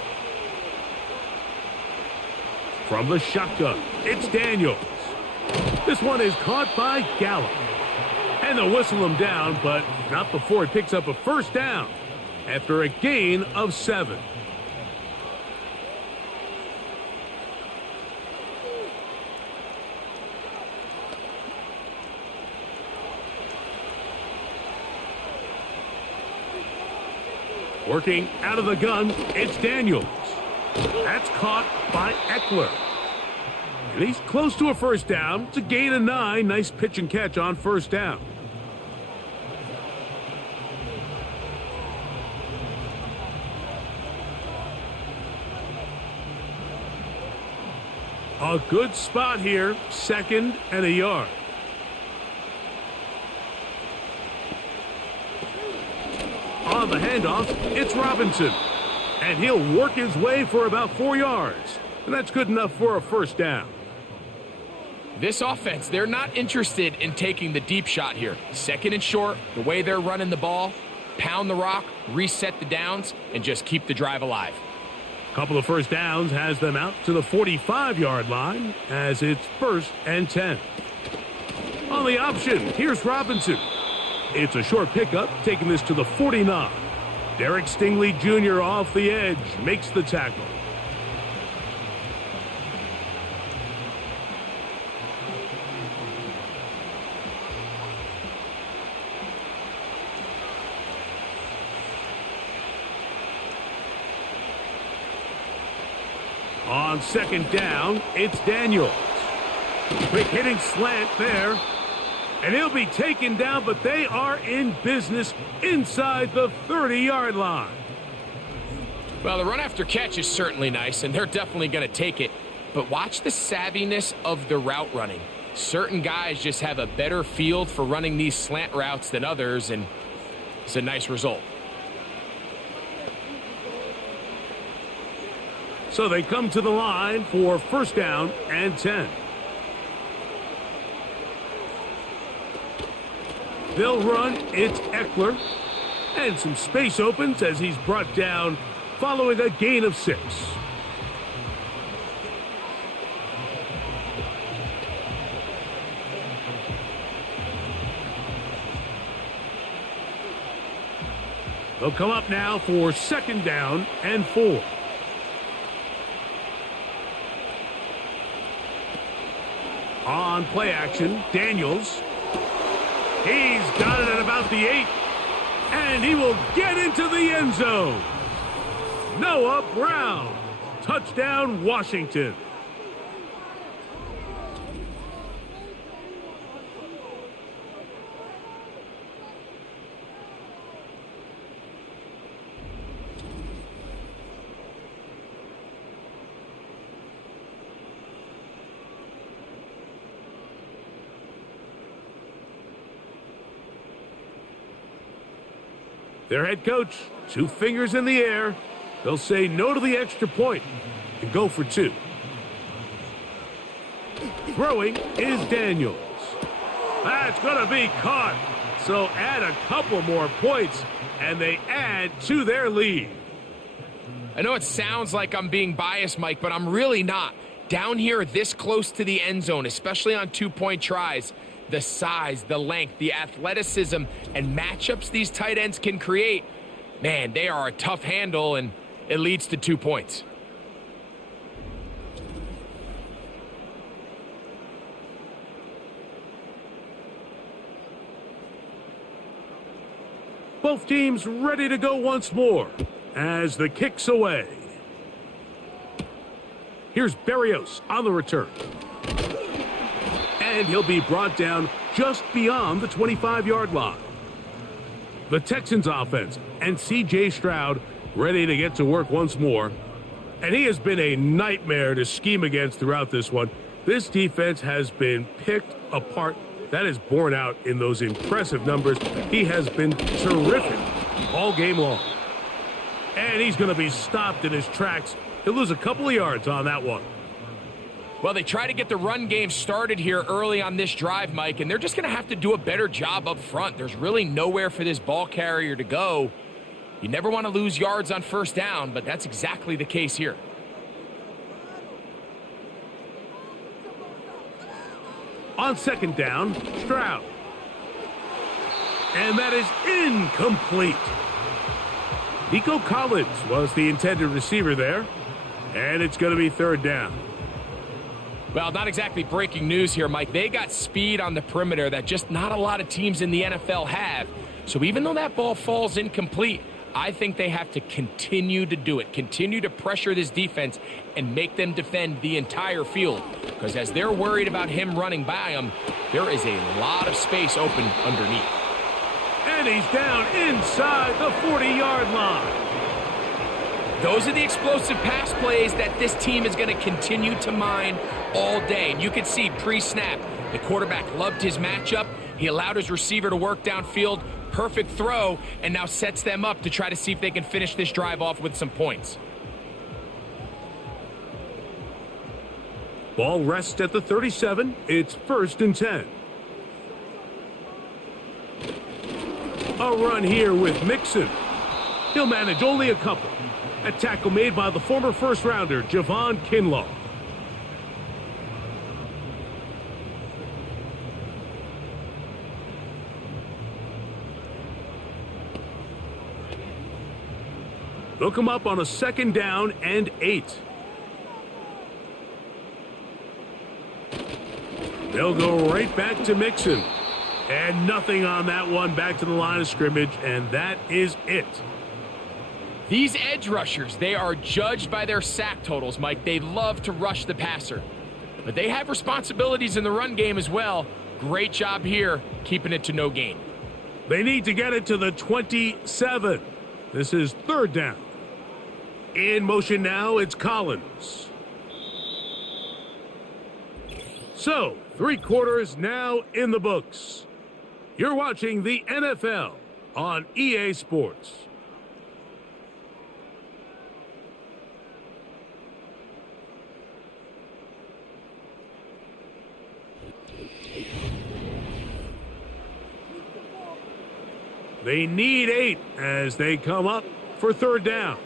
From the shotgun, it's Daniels. This one is caught by Gallup. And they'll whistle him down, but not before he picks up a 1st down after a gain of 7. Working out of the gun, it's Daniels. That's caught by Eckler. And he's close to a 1st down. It's a gain of 9. Nice pitch and catch on 1st down. A good spot here. 2nd and a yard. On the handoff, it's Robinson. And he'll work his way for about 4 yards. And that's good enough for a 1st down. This offense, they're not interested in taking the deep shot here. 2nd and short, the way they're running the ball, pound the rock, reset the downs, and just keep the drive alive. Couple of 1st downs has them out to the 45-yard line as it's 1st and 10. On the option, here's Robinson. It's a short pickup, taking this to the 49. Derek Stingley Jr. off the edge, makes the tackle. On 2nd down, it's Daniels. Quick hitting slant there. And he'll be taken down, but they are in business inside the 30-yard line. Well, the run after catch is certainly nice, and they're definitely going to take it. But watch the savviness of the route running. Certain guys just have a better feel for running these slant routes than others, and it's a nice result. So they come to the line for 1st down and 10. They'll run, it's Eckler. And some space opens as he's brought down following a gain of 6. They'll come up now for 2nd down and 4. On play action, Daniels. He's got it at about the 8. And he will get into the end zone. Noah Brown. Touchdown, Washington. Their head coach, 2 fingers in the air. They'll say no to the extra point and go for 2. Throwing is Daniels. That's going to be caught. So add a couple more points, and they add to their lead. I know it sounds like I'm being biased, Mike, but I'm really not. Down here this close to the end zone, especially on 2-point tries, the size, the length, the athleticism, and matchups these tight ends can create, man, they are a tough handle, and it leads to 2 points. Both teams ready to go once more as the kick's away. Here's Berrios on the return. And he'll be brought down just beyond the 25-yard line. The Texans offense and C.J. Stroud ready to get to work once more. And he has been a nightmare to scheme against throughout this one. This defense has been picked apart. That is borne out in those impressive numbers. He has been terrific all game long. And he's going to be stopped in his tracks. He'll lose a couple of yards on that one. Well, they try to get the run game started here early on this drive, Mike, and they're just going to have to do a better job up front. There's really nowhere for this ball carrier to go. You never want to lose yards on first down, but that's exactly the case here. On second down, Stroud. And that is incomplete. Nico Collins was the intended receiver there. And it's going to be third down. Well, not exactly breaking news here, Mike. They got speed on the perimeter that just not a lot of teams in the NFL have. So even though that ball falls incomplete, I think they have to continue to do it, continue to pressure this defense and make them defend the entire field. Because as they're worried about him running by them, there is a lot of space open underneath. And he's down inside the 40-yard line. Those are the explosive pass plays that this team is going to continue to mine all day. And you can see pre-snap, the quarterback loved his matchup. He allowed his receiver to work downfield. Perfect throw, and now sets them up to try to see if they can finish this drive off with some points. Ball rests at the 37. It's 1st and 10. A run here with Mixon. He'll manage only a couple. A tackle made by the former first-rounder, Javon Kinlaw. They'll come up on a 2nd down and 8. They'll go right back to Mixon. And nothing on that one, back to the line of scrimmage, and that is it. These edge rushers, they are judged by their sack totals, Mike. They love to rush the passer. But they have responsibilities in the run game as well. Great job here, keeping it to no gain. They need to get it to the 27. This is 3rd down. In motion now, it's Collins. So, 3 quarters now in the books. You're watching the NFL on EA Sports. They need 8 as they come up for 3rd down.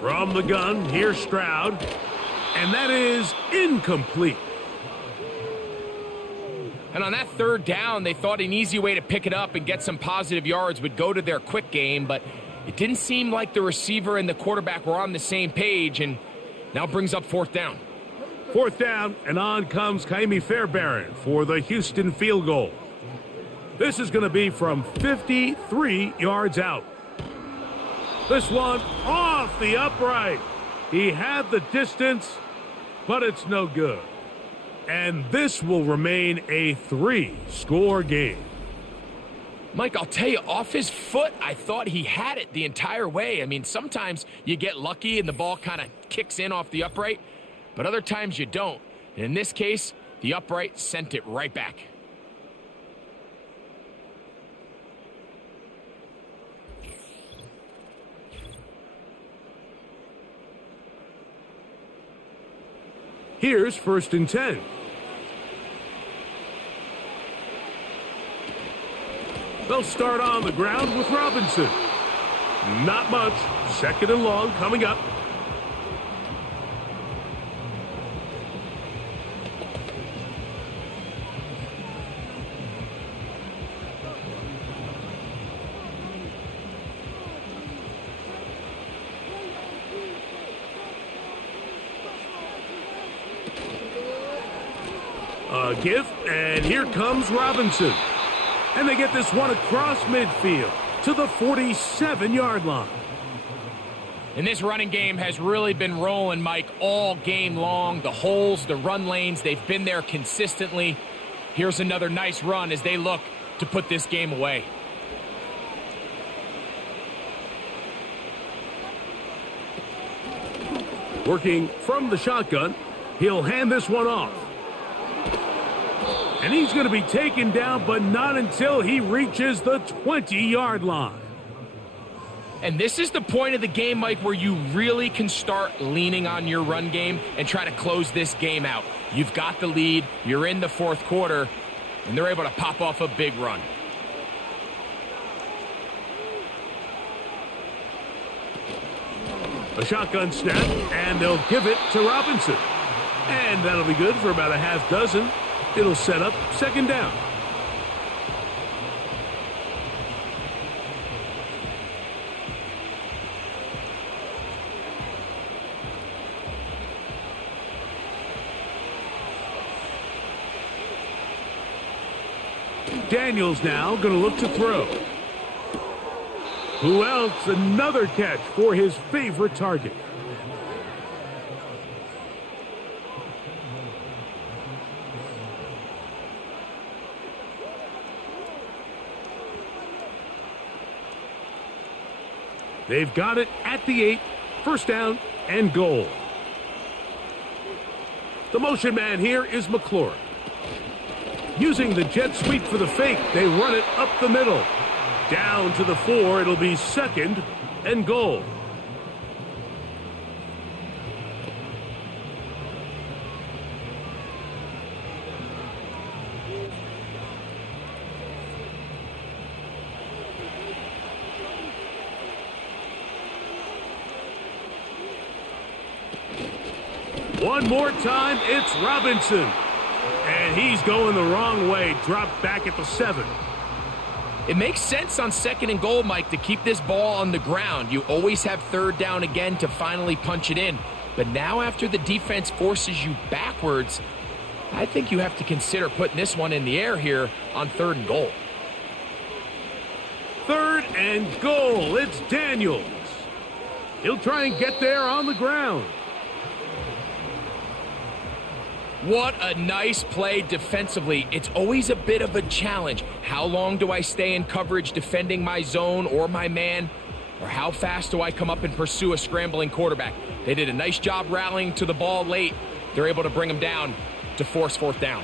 From the gun, here's Stroud, and that is incomplete. And on that 3rd down, they thought an easy way to pick it up and get some positive yards would go to their quick game, but it didn't seem like the receiver and the quarterback were on the same page, and now brings up 4th down. 4th down, and on comes Kaimi Fairbairn for the Houston field goal. This is going to be from 53 yards out. This one off the upright. He had the distance, but it's no good. And this will remain a 3-score game. Mike, I'll tell you, off his foot, I thought he had it the entire way. I mean, sometimes you get lucky and the ball kind of kicks in off the upright, but other times you don't. And in this case, the upright sent it right back. Here's 1st and 10. They'll start on the ground with Robinson. Not much. 2nd and long coming up. Give, and here comes Robinson. And they get this one across midfield to the 47-yard line. And this running game has really been rolling, Mike, all game long. The holes, the run lanes, they've been there consistently. Here's another nice run as they look to put this game away. Working from the shotgun, he'll hand this one off. And he's going to be taken down, but not until he reaches the 20-yard line. And this is the point of the game, Mike, where you really can start leaning on your run game and try to close this game out. You've got the lead, you're in the 4th quarter, and they're able to pop off a big run. A shotgun snap, and they'll give it to Robinson. And that'll be good for about a half dozen. It'll set up 2nd down. Daniels now going to look to throw. Who else? Another catch for his favorite target. They've got it at the 8, 1st down and goal. The motion man here is McLaurin. Using the jet sweep for the fake, they run it up the middle. Down to the 4, it'll be 2nd and goal. One more time, it's Robinson. And he's going the wrong way, dropped back at the 7. It makes sense on 2nd and goal, Mike, to keep this ball on the ground. You always have 3rd down again to finally punch it in. But now after the defense forces you backwards, I think you have to consider putting this one in the air here on 3rd and goal. 3rd and goal. It's Daniels. He'll try and get there on the ground. What a nice play defensively. It's always a bit of a challenge. How long do I stay in coverage defending my zone or my man? Or how fast do I come up and pursue a scrambling quarterback? They did a nice job rallying to the ball late. They're able to bring him down to force 4th down.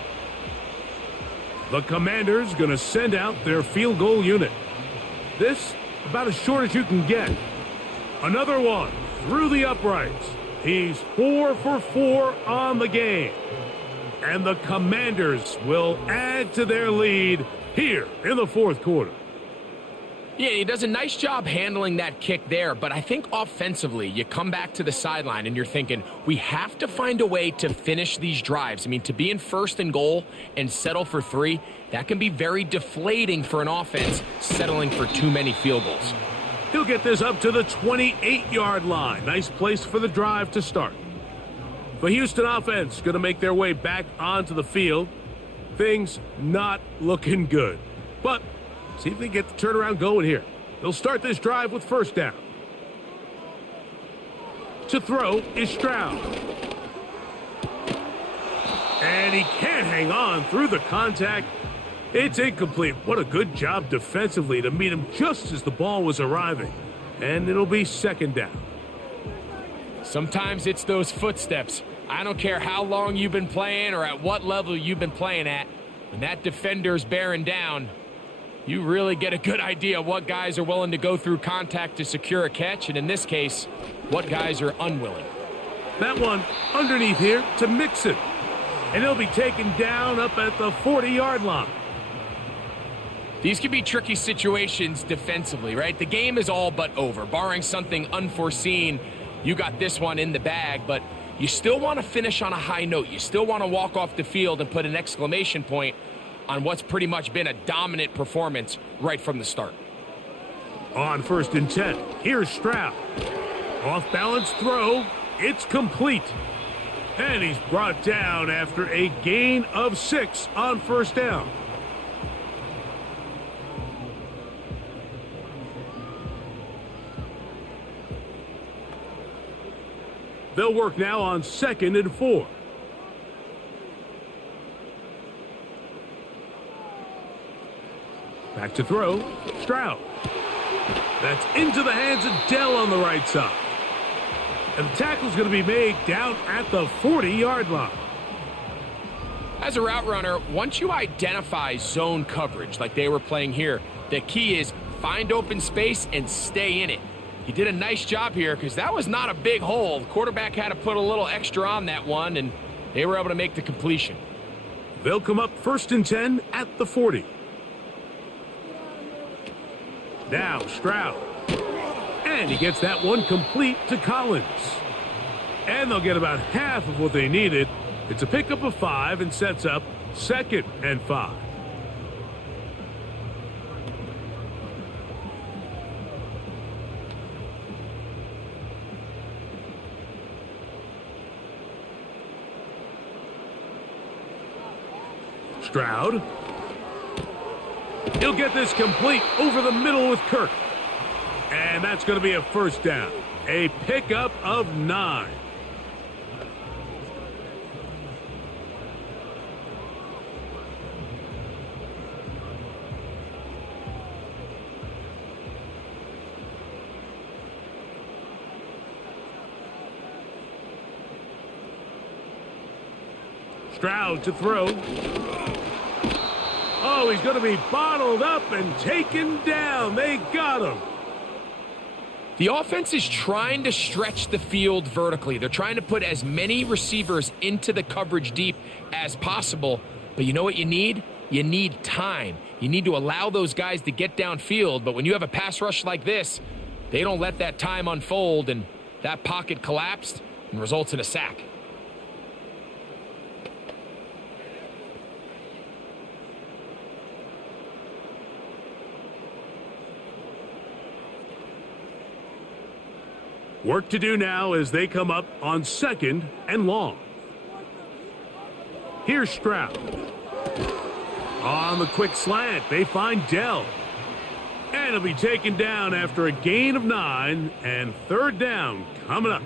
The Commanders going to send out their field goal unit. This about as short as you can get. Another one through the uprights. He's 4 for 4 on the game. And the Commanders will add to their lead here in the 4th quarter. Yeah, he does a nice job handling that kick there, but I think offensively, you come back to the sideline and you're thinking, we have to find a way to finish these drives. I mean, to be in 1st and goal and settle for 3, that can be very deflating for an offense settling for too many field goals. He'll get this up to the 28-yard line. Nice place for the drive to start. The Houston offense going to make their way back onto the field. Things not looking good. But see if they get the turnaround going here. They'll start this drive with 1st down. To throw is Stroud. And he can't hang on through the contact. It's incomplete. What a good job defensively to meet him just as the ball was arriving. And it'll be 2nd down. Sometimes it's those footsteps. I don't care how long you've been playing or at what level you've been playing at. When that defender's bearing down, you really get a good idea of what guys are willing to go through contact to secure a catch, and in this case, what guys are unwilling. That one underneath here to Mixon. And he'll be taken down up at the 40-yard line. These can be tricky situations defensively, right? The game is all but over. Barring something unforeseen, you got this one in the bag, but you still want to finish on a high note. You still want to walk off the field and put an exclamation point on what's pretty much been a dominant performance right from the start. On 1st and 10, here's Stroud. Off-balance throw, it's complete. And he's brought down after a gain of 6 on 1st down. They'll work now on 2nd and 4. Back to throw, Stroud. That's into the hands of Dell on the right side. And the tackle's going to be made down at the 40-yard line. As a route runner, once you identify zone coverage like they were playing here, the key is find open space and stay in it. He did a nice job here because that was not a big hole. The quarterback had to put a little extra on that one, and they were able to make the completion. They'll come up 1st and 10 at the 40. Now Stroud. And he gets that one complete to Collins. And they'll get about half of what they needed. It's a pickup of 5 and sets up 2nd and 5. Stroud. He'll get this complete over the middle with Kirk. And that's going to be a 1st down. A pickup of 9. Stroud to throw. Oh, he's going to be bottled up and taken down. They got him. The offense is trying to stretch the field vertically. They're trying to put as many receivers into the coverage deep as possible. But you know what you need? You need time. You need to allow those guys to get downfield. But when you have a pass rush like this, they don't let that time unfold, and that pocket collapsed and results in a sack. Work to do now as they come up on 2nd and long. Here's Stroud. On the quick slant, they find Dell. And he'll be taken down after a gain of 9 and 3rd down coming up.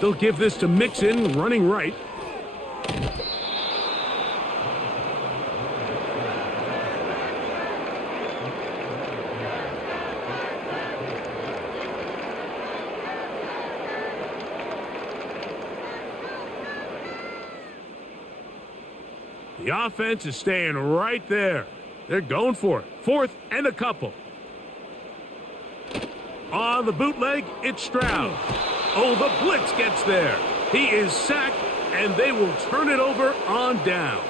They'll give this to Mixon, running right. The offense is staying right there. They're going for it. 4th and a couple. On the bootleg, it's Stroud. Oh, the blitz gets there. He is sacked, and they will turn it over on downs.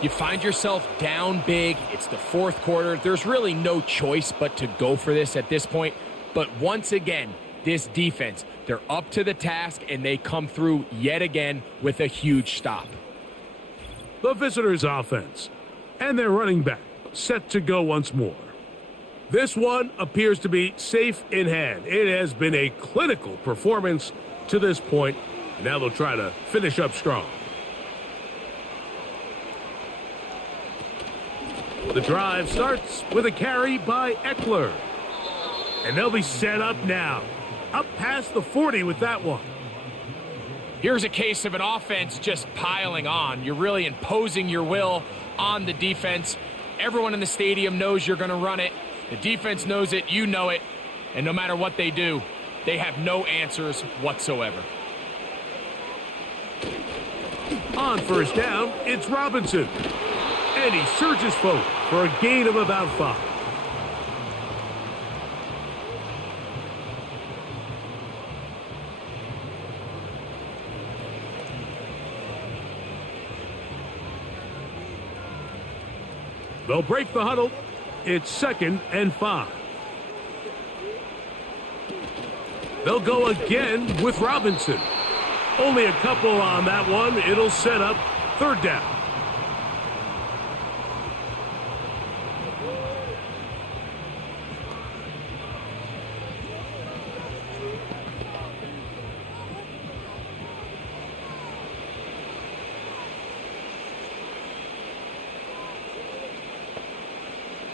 You find yourself down big. It's the 4th quarter. There's really no choice but to go for this at this point. But once again, this defense, they're up to the task, and they come through yet again with a huge stop. The visitors' offense and their running back set to go once more. This one appears to be safe in hand. It has been a clinical performance to this point. Now they'll try to finish up strong. The drive starts with a carry by Eckler. And they'll be set up now. Up past the 40 with that one. Here's a case of an offense just piling on. You're really imposing your will on the defense. Everyone in the stadium knows you're going to run it. The defense knows it, you know it, and no matter what they do, they have no answers whatsoever. On first down, it's Robinson. And he surges forward for a gain of about 5. They'll break the huddle. It's 2nd and 5. They'll go again with Robinson. Only a couple on that one. It'll set up 3rd down.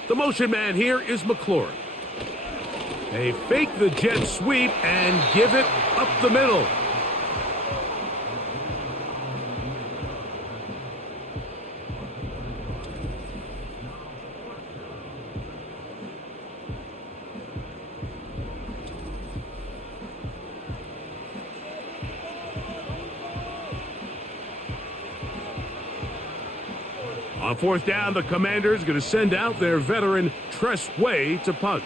The motion man here is McLaurin. They fake the jet sweep and give it up the middle. On 4th down, the Commanders going to send out their veteran Tress Way to punt.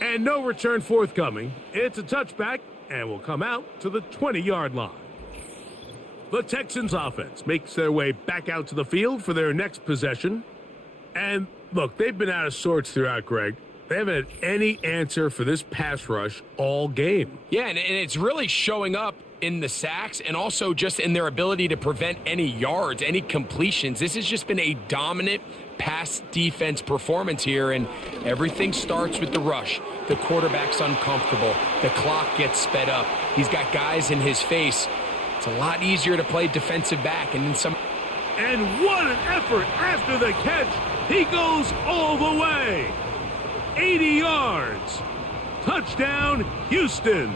And no return forthcoming. It's a touchback and will come out to the 20-yard line. The Texans offense makes their way back out to the field for their next possession. And look, they've been out of sorts throughout, Greg. They haven't had any answer for this pass rush all game. Yeah, and it's really showing up in the sacks and also just in their ability to prevent any yards, any completions. This has just been a dominant pass defense performance here, and everything starts with the rush. The quarterback's uncomfortable. The clock gets sped up. He's got guys in his face. It's a lot easier to play defensive back. And then some. And what an effort after the catch. He goes all the way. 80 yards. Touchdown, Houston.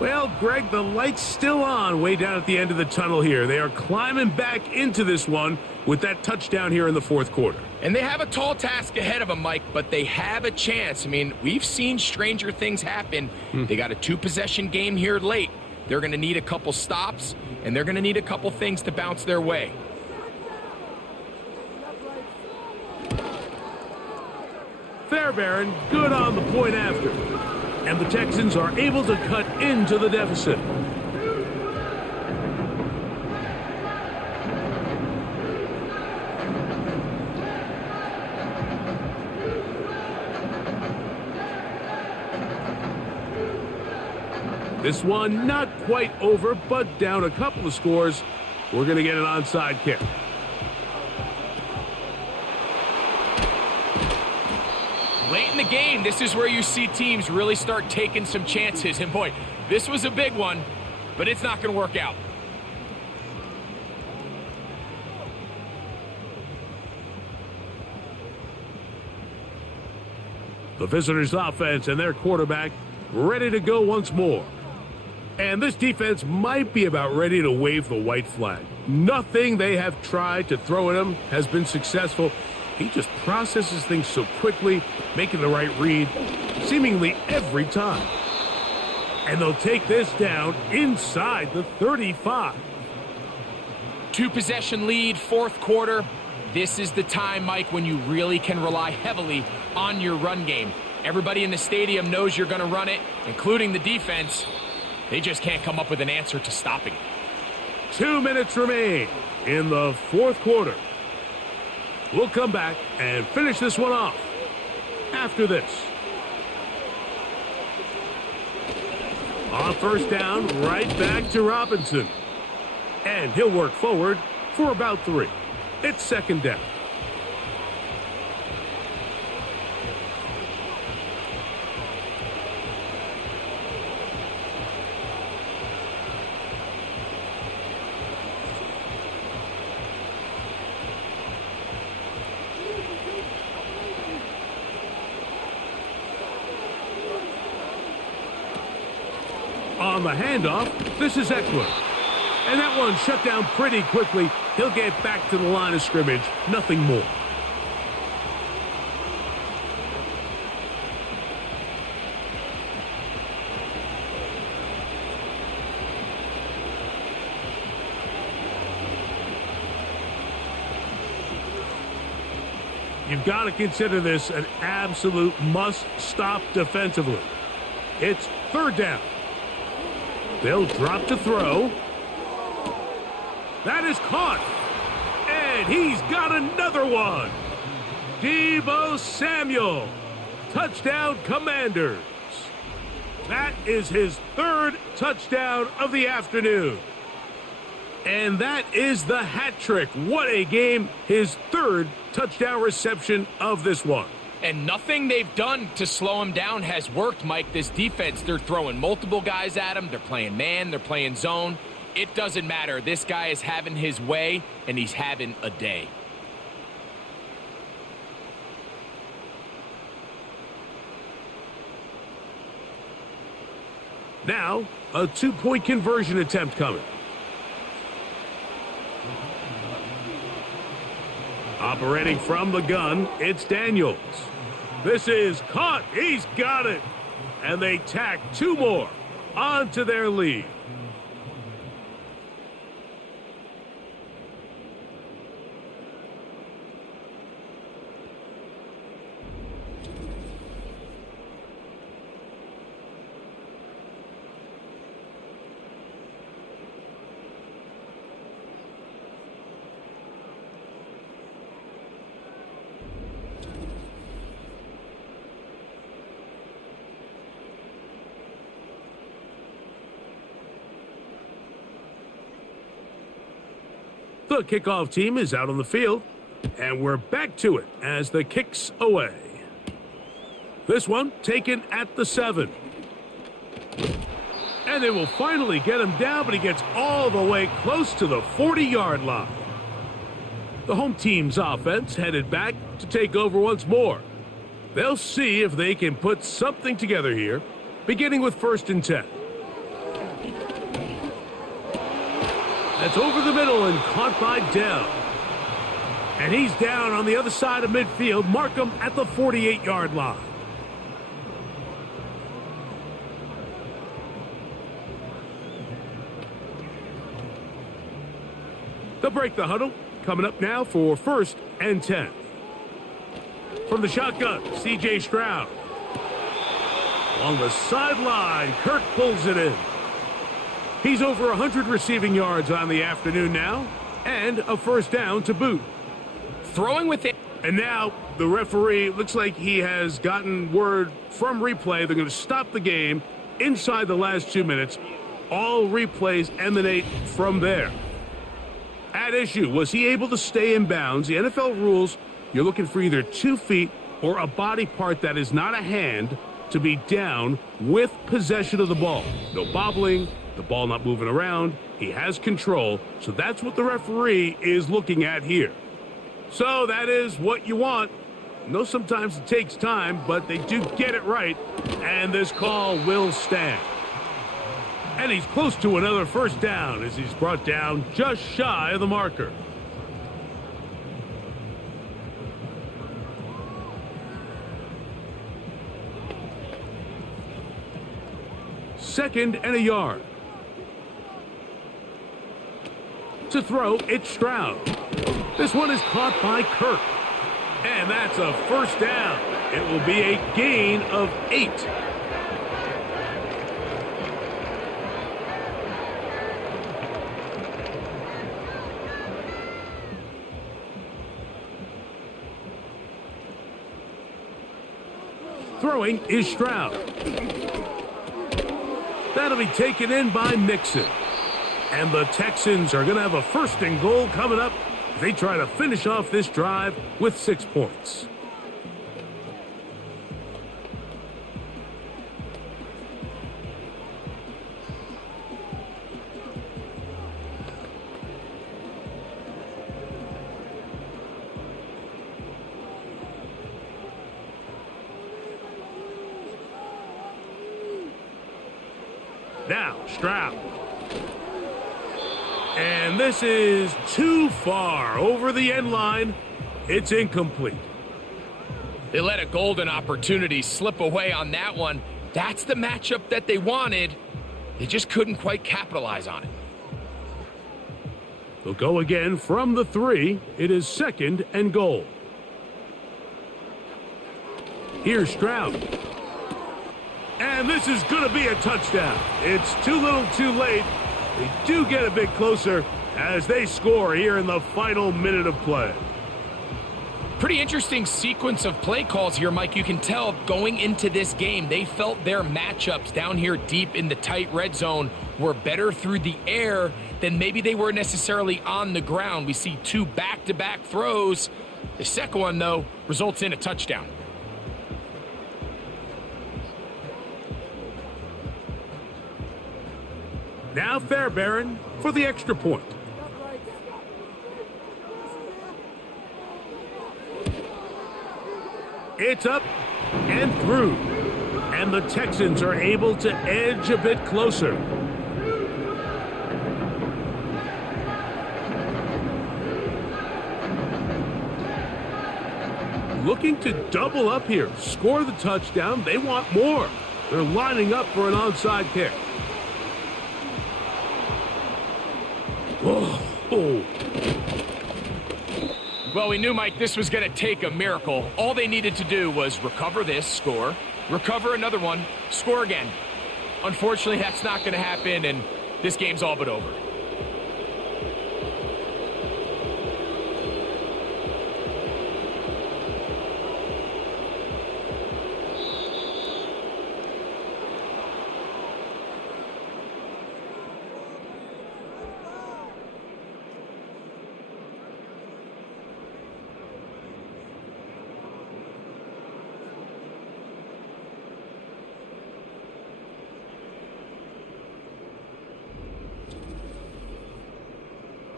Well, Greg, the light's still on way down at the end of the tunnel here. They are climbing back into this one with that touchdown here in the 4th quarter. And they have a tall task ahead of them, Mike, but they have a chance. I mean, we've seen stranger things happen. They got a 2-possession game here late. They're going to need a couple stops, and they're going to need a couple things to bounce their way. Fairbairn good on the point after. And the Texans are able to cut into the deficit. This one not quite over, but down a couple of scores. We're going to get an onside kick. Late in the game, this is where you see teams really start taking some chances. And boy, this was a big one, but it's not going to work out. The visitors' offense and their quarterback ready to go once more. And this defense might be about ready to wave the white flag. Nothing they have tried to throw at him has been successful. He just processes things so quickly, making the right read seemingly every time. And they'll take this down inside the 35. 2-possession lead, 4th quarter. This is the time, Mike, when you really can rely heavily on your run game. Everybody in the stadium knows you're going to run it, including the defense. They just can't come up with an answer to stopping it. 2 minutes remain in the 4th quarter. We'll come back and finish this one off after this. On first down, right back to Robinson. And he'll work forward for about 3. It's 2nd down. On the handoff, this is Eckler. And that one shut down pretty quickly. He'll get back to the line of scrimmage, nothing more. You've got to consider this an absolute must-stop defensively. It's third down. They'll drop to throw. That is caught. And he's got another one. Deebo Samuel. Touchdown, Commanders. That is his third touchdown of the afternoon. And that is the hat trick. What a game. His third touchdown reception of this one. And nothing they've done to slow him down has worked, Mike. This defense, they're throwing multiple guys at him. They're playing man. They're playing zone. It doesn't matter. This guy is having his way, and he's having a day. Now, a two-point conversion attempt coming. Operating from the gun, it's Daniels. This is caught. He's got it. And they tack two more onto their lead. The kickoff team is out on the field, and we're back to it as the kick's away. This one taken at the 7. And they will finally get him down, but he gets all the way close to the 40-yard line. The home team's offense headed back to take over once more. They'll see if they can put something together here, beginning with 1st and 10. That's over the middle and caught by Dell. And he's down on the other side of midfield. Mark him at the 48-yard line. They'll break the huddle. Coming up now for 1st and 10. From the shotgun, C.J. Stroud. Along the sideline, Kirk pulls it in. He's over 100 receiving yards on the afternoon now, and a 1st down to boot. Throwing with it. And now the referee, looks like he has gotten word from replay. They're going to stop the game inside the last 2 minutes. All replays emanate from there. At issue, was he able to stay in bounds? The NFL rules, you're looking for either 2 feet or a body part that is not a hand to be down with possession of the ball. No bobbling. The ball not moving around. He has control. So that's what the referee is looking at here. So that is what you want. I know sometimes it takes time, but they do get it right. And this call will stand. And he's close to another 1st down as he's brought down just shy of the marker. Second and a yard. To throw, it's Stroud. This one is caught by Kirk. And that's a 1st down. It will be a gain of 8. Throwing is Stroud. That'll be taken in by Mixon. And the Texans are going to have a 1st and goal coming up. They try to finish off this drive with 6 points. Now, Stroud. And this is too far over the end line. It's incomplete. They let a golden opportunity slip away on that one. That's the matchup that they wanted. They just couldn't quite capitalize on it. They'll go again from the 3. It is 2nd and goal. Here's Stroud. And this is going to be a touchdown. It's too little too late. They do get a bit closer as they score here in the final minute of play. Pretty interesting sequence of play calls here, Mike. You can tell going into this game, they felt their matchups down here deep in the tight red zone were better through the air than maybe they were necessarily on the ground. We see 2 back-to-back throws. The second one, though, results in a touchdown. Now Fairbairn for the extra point. It's up and through. And the Texans are able to edge a bit closer. Looking to double up here, score the touchdown. They want more. They're lining up for an onside kick. Oh. Well, we knew, Mike, this was going to take a miracle. All they needed to do was recover this, score, recover another one, score again. Unfortunately, that's not going to happen, and this game's all but over.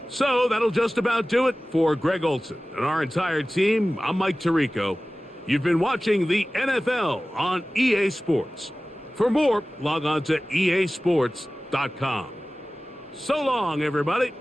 So that'll just about do it for Greg Olson and our entire team. I'm Mike Tirico. You've been watching the NFL on EA Sports. For more, log on to easports.com. So long, everybody.